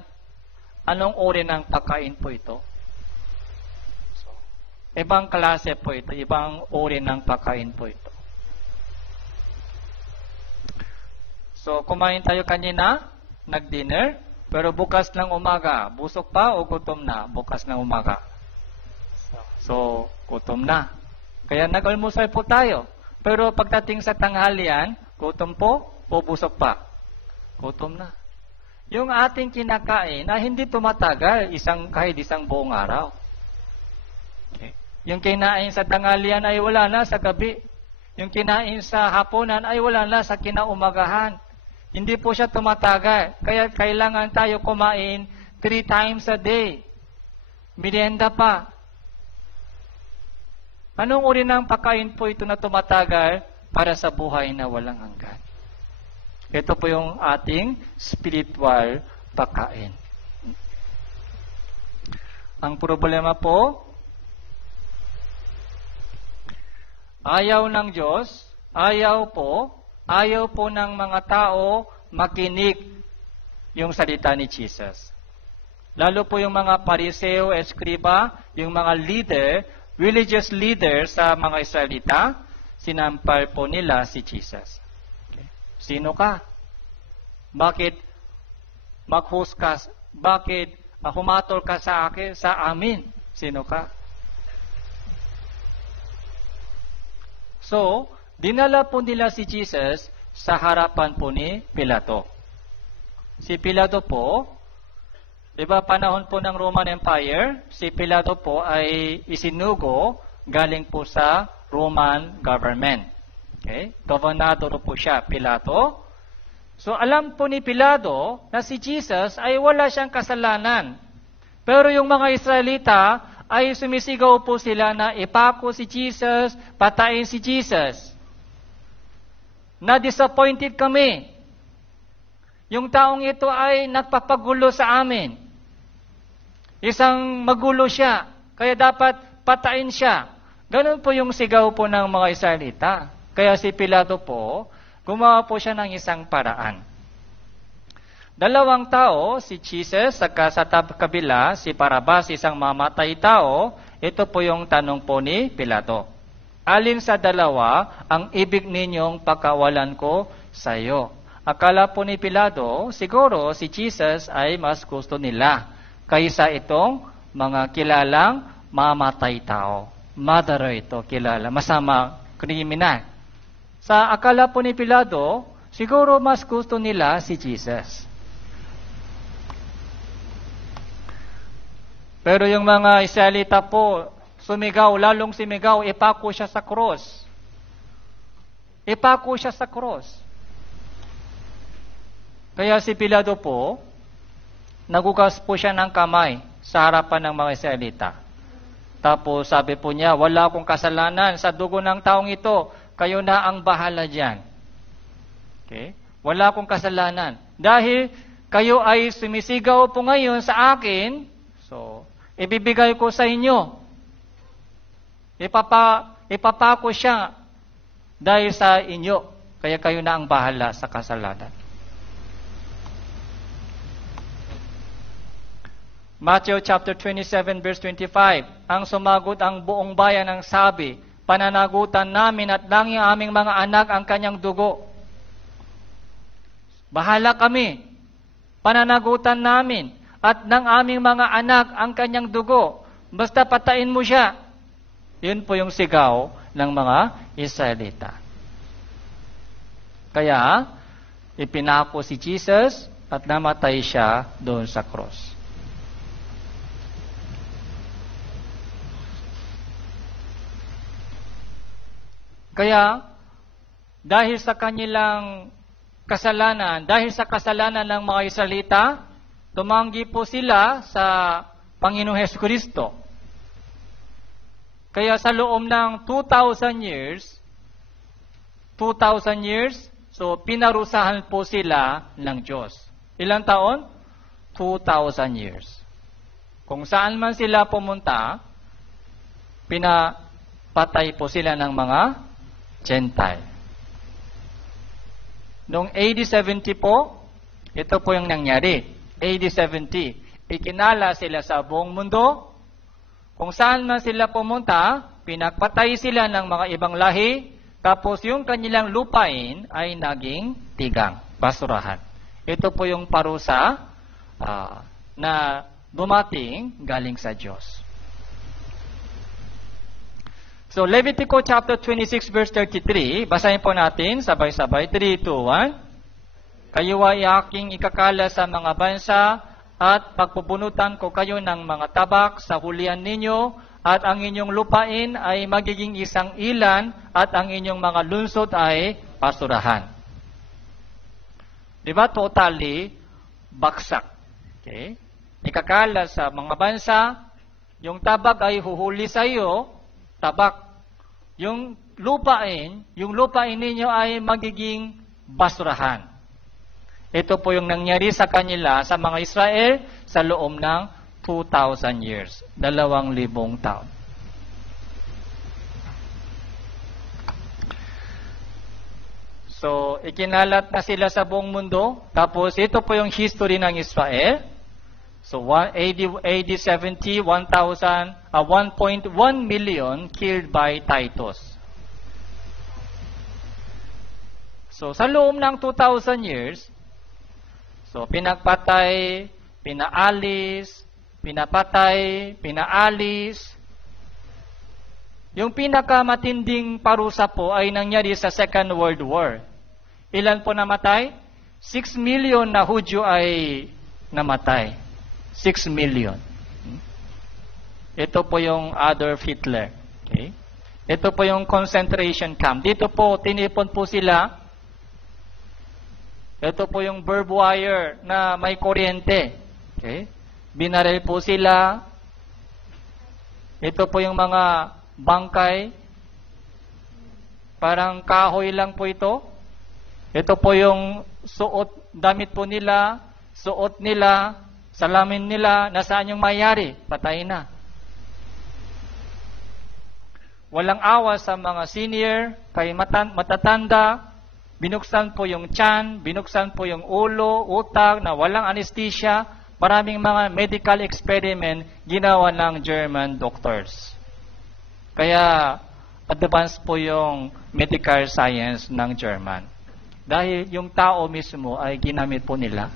Anong uri ng pagkain po ito? Ibang klase po ito, ibang uri ng pagkain po ito. So, kumain tayo kanina, nag-dinner, pero bukas ng umaga, busog pa o gutom na? Bukas ng umaga. So, gutom na. Kaya nag-almusal po tayo. Pero pagdating sa tanghalian, gutom po o busog pa? Gutom na. Yung ating kinakain na hindi tumatagal kahit isang buong araw. Okay. Yung kinain sa tanghalian ay wala na sa gabi. Yung kinain sa hapunan ay wala na sa kinaumagahan. Hindi po siya tumatagal. Kaya kailangan tayo kumain 3 times a day. Merienda pa. Anong uri ng pagkain po ito na tumatagal para sa buhay na walang hanggan? Ito po yung ating spiritual pagkain. Ang problema po, ayaw ng Diyos, ayaw po ng mga tao makinig yung salita ni Jesus. Lalo po yung mga Pariseo, Eskriba, yung mga religious leader sa mga Israelita, sinampal po nila si Jesus. Okay. Sino ka? Bakit maghuskas? Bakit humatol ka sa akin, sa amin? Sino ka? So, dinala po nila si Jesus sa harapan po ni Pilato. Si Pilato po, di ba panahon po ng Roman Empire, si Pilato po ay isinugo galing po sa Roman government. Okay? Gobernador po siya, Pilato. So alam po ni Pilato na si Jesus ay wala siyang kasalanan. Pero yung mga Israelita ay sumisigaw po sila na ipako si Jesus, patayin si Jesus. Na-disappointed kami. Yung taong ito ay nagpapagulo sa amin. Isang magulo siya, kaya dapat patayin siya. Ganun po yung sigaw po ng mga Israelita. Kaya si Pilato po, gumawa po siya ng isang paraan. Dalawang tao, si Jesus, saka sa kabila, si Barrabas, isang mamatay tao. Ito po yung tanong po ni Pilato. Alin sa dalawa ang ibig ninyong pakawalan ko sa iyo? Akala po ni Pilato, siguro si Jesus ay mas gusto nila kaysa itong mga kilalang mamatay tao. Murderer ito, kilala, masama, kriminal. Sa akala po ni Pilato, siguro mas gusto nila si Jesus. Pero yung mga Israelita po, sumigaw, lalong sumigaw, ipako siya sa cross. Ipako siya sa cross. Kaya si Pilato po, nagugas po siya ng kamay sa harapan ng mga Israelita. Tapos sabi po niya, wala akong kasalanan sa dugo ng taong ito, kayo na ang bahala dyan. Okay? Wala akong kasalanan. Dahil kayo ay sumisigaw po ngayon sa akin, so ibibigay ko sa inyo. Ipapako siya dahil sa inyo, kaya kayo na ang bahala sa kasalanan. Matthew chapter 27 verse 25, ang sumagot ang buong bayan ng sabi, pananagutan namin at lang yung aming mga anak ang kanyang dugo. Bahala kami. Pananagutan namin at ng aming mga anak ang kanyang dugo. Basta patayin mo siya. Yun po yung sigaw ng mga Israelita. Kaya, ipinako si Jesus at namatay siya doon sa cross. Kaya, dahil sa kanilang kasalanan, dahil sa kasalanan ng mga Israelita, tumanggi po sila sa Panginoong Hesukristo. Kaya sa loob ng 2,000 years, so pinarusahan po sila ng Diyos. Ilang taon? 2,000 years. Kung saan man sila pumunta, pinapatay po sila ng mga Gentile. Noong AD 70 po, ito po yung nangyari. AD 70. Ikinala sila sa buong mundo. Kung saan man sila pumunta, pinagpatay sila ng mga ibang lahi. Tapos yung kanilang lupain ay naging tigang, basurahan. Ito po yung parusa na dumating galing sa Diyos. So, Levitico chapter 26 verse 33, basahin po natin, sabay-sabay, 3, 2, 1. Kayo ay aking ikakala sa mga bansa at pagpupunutan ko kayo ng mga tabak sa hulihan ninyo at ang inyong lupain ay magiging isang ilan at ang inyong mga lungsod ay pasurahan. Diba? Totally baksak. Okay? Ikakala sa mga bansa, yung tabak ay huhuli sa iyo, tabak. Yung lupain ninyo ay magiging basurahan. Ito po yung nangyari sa kanila, sa mga Israel, sa loob ng 2,000 years. 2,000 taon. So, ikinalat na sila sa buong mundo. Tapos, ito po yung history ng Israel. So, AD 70, 1.1 million killed by Titus. So, sa loob ng 2,000 years, So, pinagpatay, pinaalis, pinapatay, pinaalis. Yung pinakamatinding parusa po ay nangyari sa Second World War. Ilan po namatay? 6 million na Hudyo ay namatay. 6 million. Ito po yung Adolf Hitler. Okay? Ito po yung concentration camp. Dito po, tinipon po sila. Ito po yung barbed wire na may kuryente. Okay? Binaril po sila. Ito po yung mga bangkay. Parang kahoy lang po ito. Ito po yung damit po nila, suot nila, salamin nila, nasaan yung mayari? Patay na. Walang awa sa mga senior, kay matatanda, binuksan po yung tiyan, binuksan po yung ulo, utak, na walang anesthesia. Maraming mga medical experiment ginawa ng German doctors. Kaya advanced po yung medical science ng German. Dahil yung tao mismo ay ginamit po nila.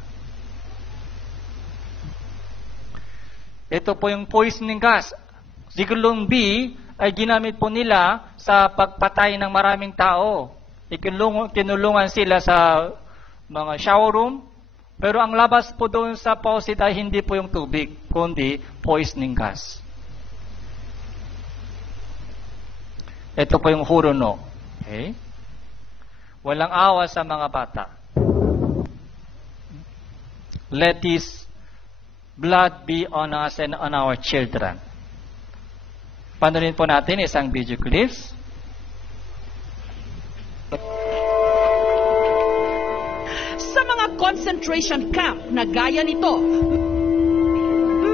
Ito po yung poisoning gas. Zyklon B ay ginamit po nila sa pagpatay ng maraming tao. Kinulungan sila sa mga shower room. Pero ang labas po doon sa faucet ay hindi po yung tubig, kundi poisoning gas. Ito po yung Hurono. Okay? Walang awa sa mga bata. Let His blood be on us and on our children. Panorin po natin isang video clips. Sa mga concentration camp na gaya nito,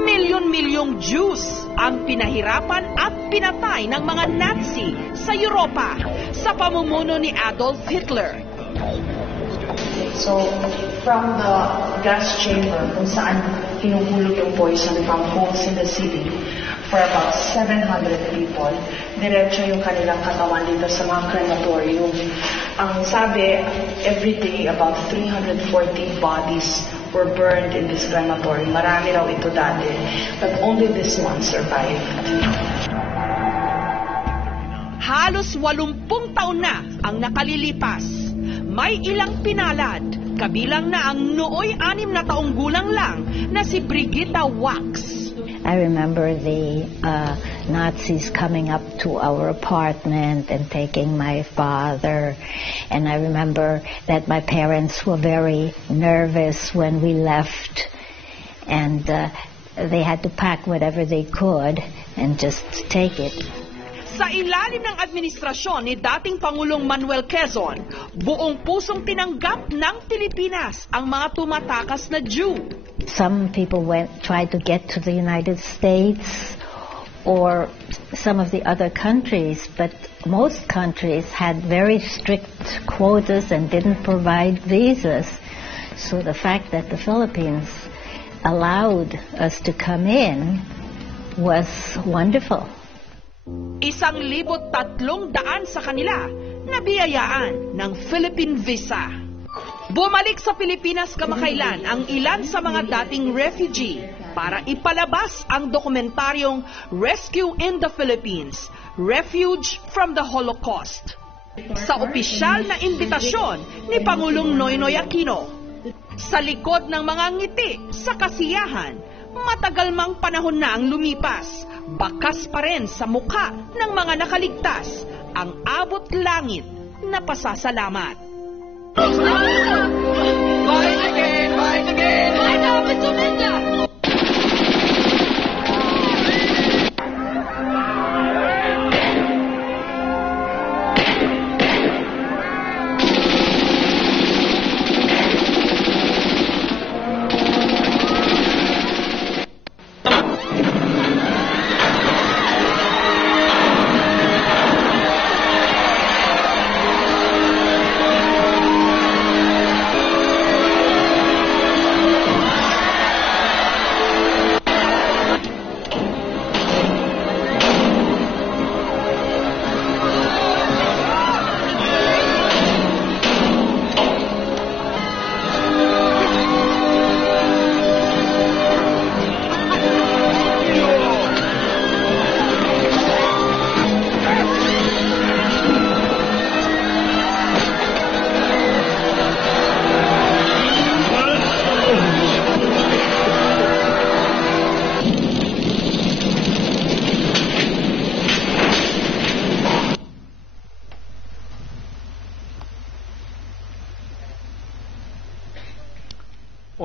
milyon-milyong Jews ang pinahirapan at pinatay ng mga Nazi sa Europa sa pamumuno ni Adolf Hitler. So, from the gas chamber kung saan hinuhulog yung poison from holes in the city for about 700 people, diretso yung kanilang katawan dito sa mga crematorium. Ang sabi, every day about 340 bodies were burned in this crematorium. Marami raw ito dati, but only this one survived. Halos 80 taon na ang nakalilipas. May ilang pinalad, kabilang na ang nooy 6 na taong gulang lang na si Brigitta Wax. I remember the Nazis coming up to our apartment and taking my father. And I remember that my parents were very nervous when we left. And they had to pack whatever they could and just take it. Sa ilalim ng administrasyon ni dating Pangulong Manuel Quezon, buong pusong tinanggap ng Pilipinas ang mga tumatakas na Jew. Some people tried to get to the United States or some of the other countries, but most countries had very strict quotas and didn't provide visas. So the fact that the Philippines allowed us to come in was wonderful. 1,300 sa kanila na biyayaan ng Philippine Visa. Bumalik sa Pilipinas kamakailan ang ilan sa mga dating refugee para ipalabas ang dokumentaryong Rescue in the Philippines, Refuge from the Holocaust. Sa opisyal na imbitasyon ni Pangulong Noynoy Aquino, sa likod ng mga ngiti sa kasiyahan, matagal mang panahon na ang lumipas, bakas pa rin sa mukha ng mga nakaligtas ang abot langit na pasasalamat. Fight again! Fight again! Fight up! It's Ominda!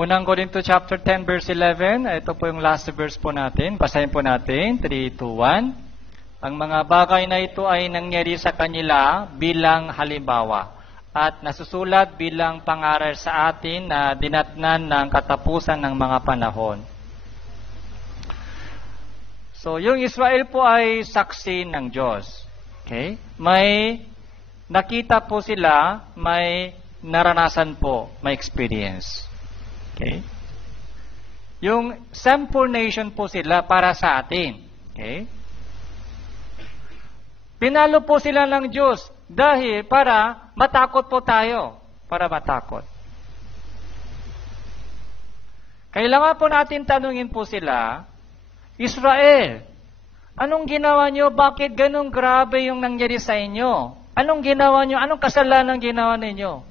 Unang Korinto chapter 10 verse 11. Ito po yung last verse po natin. Basahin po natin. 3, 2, 1. Ang mga bagay na ito ay nangyari sa kanila bilang halimbawa at nasusulat bilang pangaral sa atin na dinatnan ng katapusan ng mga panahon. So, yung Israel po ay saksi ng Diyos. Okay? May nakita po sila, may naranasan po, may experience. Okay? Yung sample nation po sila para sa atin. Okay? Pinalo po sila ng Diyos dahil para matakot po tayo. Para matakot. Kailangan po natin tanungin po sila, Israel, anong ginawa nyo? Bakit ganun grabe yung nangyari sa inyo? Anong ginawa nyo? Anong kasalanan ginawa ninyo?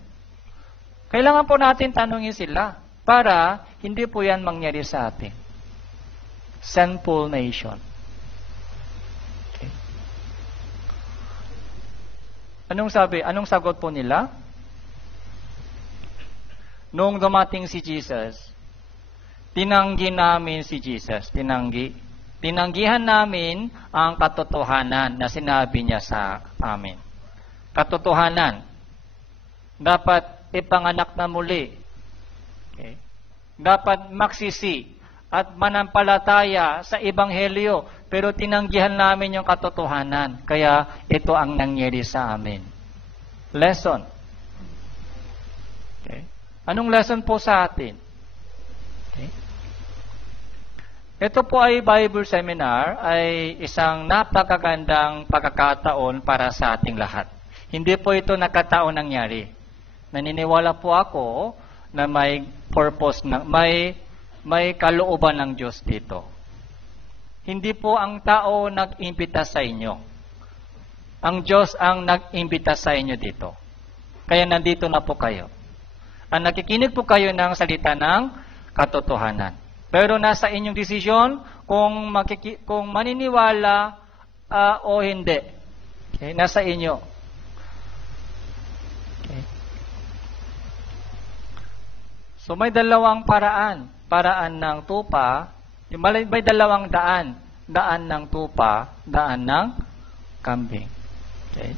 Kailangan po natin tanungin sila para hindi po yan mangyari sa atin. Sinful nation. Okay. Anong sabi? Anong sagot po nila? Nung dumating si Jesus, tinanggi namin si Jesus. Tinanggihan namin ang katotohanan na sinabi niya sa amin. Katotohanan. Dapat ipanganak na muli. Okay. Dapat magsisi at manampalataya sa Ebanghelyo. Pero tinanggihan namin yung katotohanan. Kaya ito ang nangyari sa amin. Lesson. Okay. Anong lesson po sa atin? Okay. Ito po ay Bible Seminar, ay isang napakagandang pagkakataon para sa ating lahat. Hindi po ito nakataon nangyari. Naniniwala po ako na may purpose, may kalooban ng Diyos dito. Hindi po ang tao nag-imbita sa inyo. Ang Diyos ang nag-imbita sa inyo dito. Kaya nandito na po kayo. Ang nakikinig po kayo ng salita ng katotohanan. Pero nasa inyong desisyon kung maniniwala o hindi. Okay? Nasa inyo. Okay. So may dalawang paraan. Paraan ng tupa. May dalawang daan. Daan ng tupa, daan ng kambing. Okay.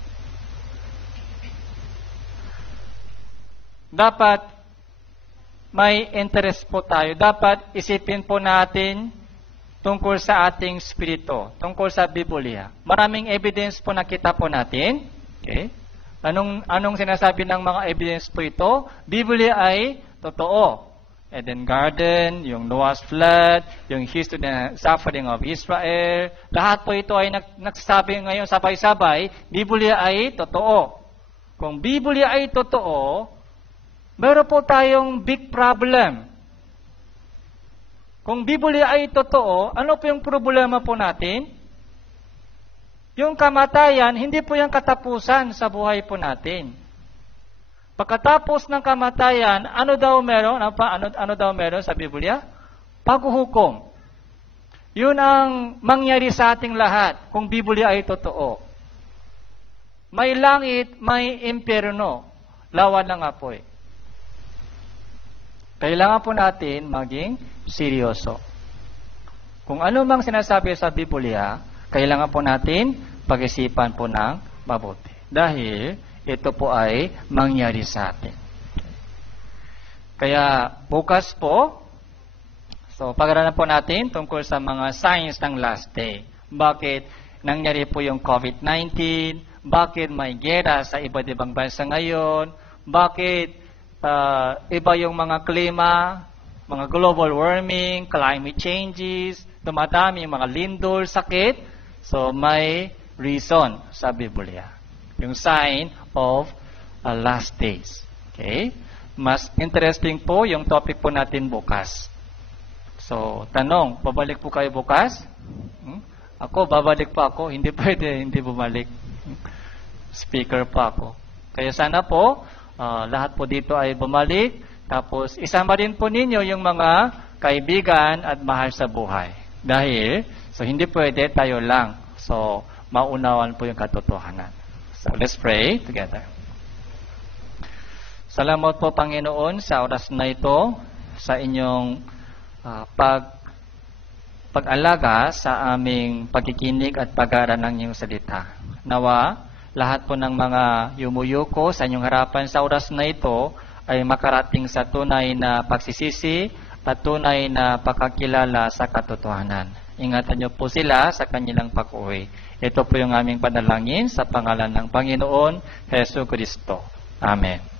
Dapat may interest po tayo. Dapat isipin po natin tungkol sa ating spirito, tungkol sa Biblia. Maraming evidence po nakita po natin. Okay? Anong sinasabi ng mga evidence po ito? Biblia ay totoo. Eden Garden, yung Noah's Flood, yung history ng suffering of Israel. Lahat po ito ay nagsasabi ngayon sabay-sabay, Biblia ay totoo. Kung Biblia ay totoo, meron po tayong big problem. Kung Biblia ay totoo, ano po yung problema po natin? Yung kamatayan, hindi po yung katapusan sa buhay po natin. Pagkatapos ng kamatayan, ano daw meron? Ano daw meron sa Biblia? Paghuhukom. Yun ang mangyari sa ating lahat kung Biblia ay totoo. May langit, may impyerno. Lawan ng apoy. Kailangan po natin maging seryoso. Kung ano mang sinasabi sa Biblia, kailangan po natin pag-isipan po ng mabuti. Dahil ito po ay mangyari sa atin. Kaya bukas po, so pag-aralan po natin tungkol sa mga signs ng last day. Bakit nangyari po yung COVID-19? Bakit may gera sa iba't ibang bansa ngayon? Bakit iba yung mga klima, mga global warming, climate changes, dumadami yung mga lindol, sakit. So, may reason sa Biblia. Yung sign of last days. Okay? Mas interesting po yung topic po natin bukas. So, tanong, babalik po kayo bukas? Ako, babalik po ako. Hindi pwede, hindi bumalik. Speaker po ako. Kaya sana po, lahat po dito ay bumalik. Tapos, isama rin po ninyo yung mga kaibigan at mahal sa buhay. Dahil, so hindi pwede tayo lang. So, maunawan po yung katotohanan. So, let's pray together. Salamat po, Panginoon, sa oras na ito. sa inyong pag-alaga sa aming pagkikinig at pag-aaral ng inyong salita. Nawa, lahat po ng mga yumuyuko sa inyong harapan sa oras na ito ay makarating sa tunay na pagsisisi at tunay na pagkakilala sa katotohanan. Ingatan niyo po sila sa kanilang pag-uwi. Ito po yung aming panalangin sa pangalan ng Panginoon Hesus Kristo. Amen.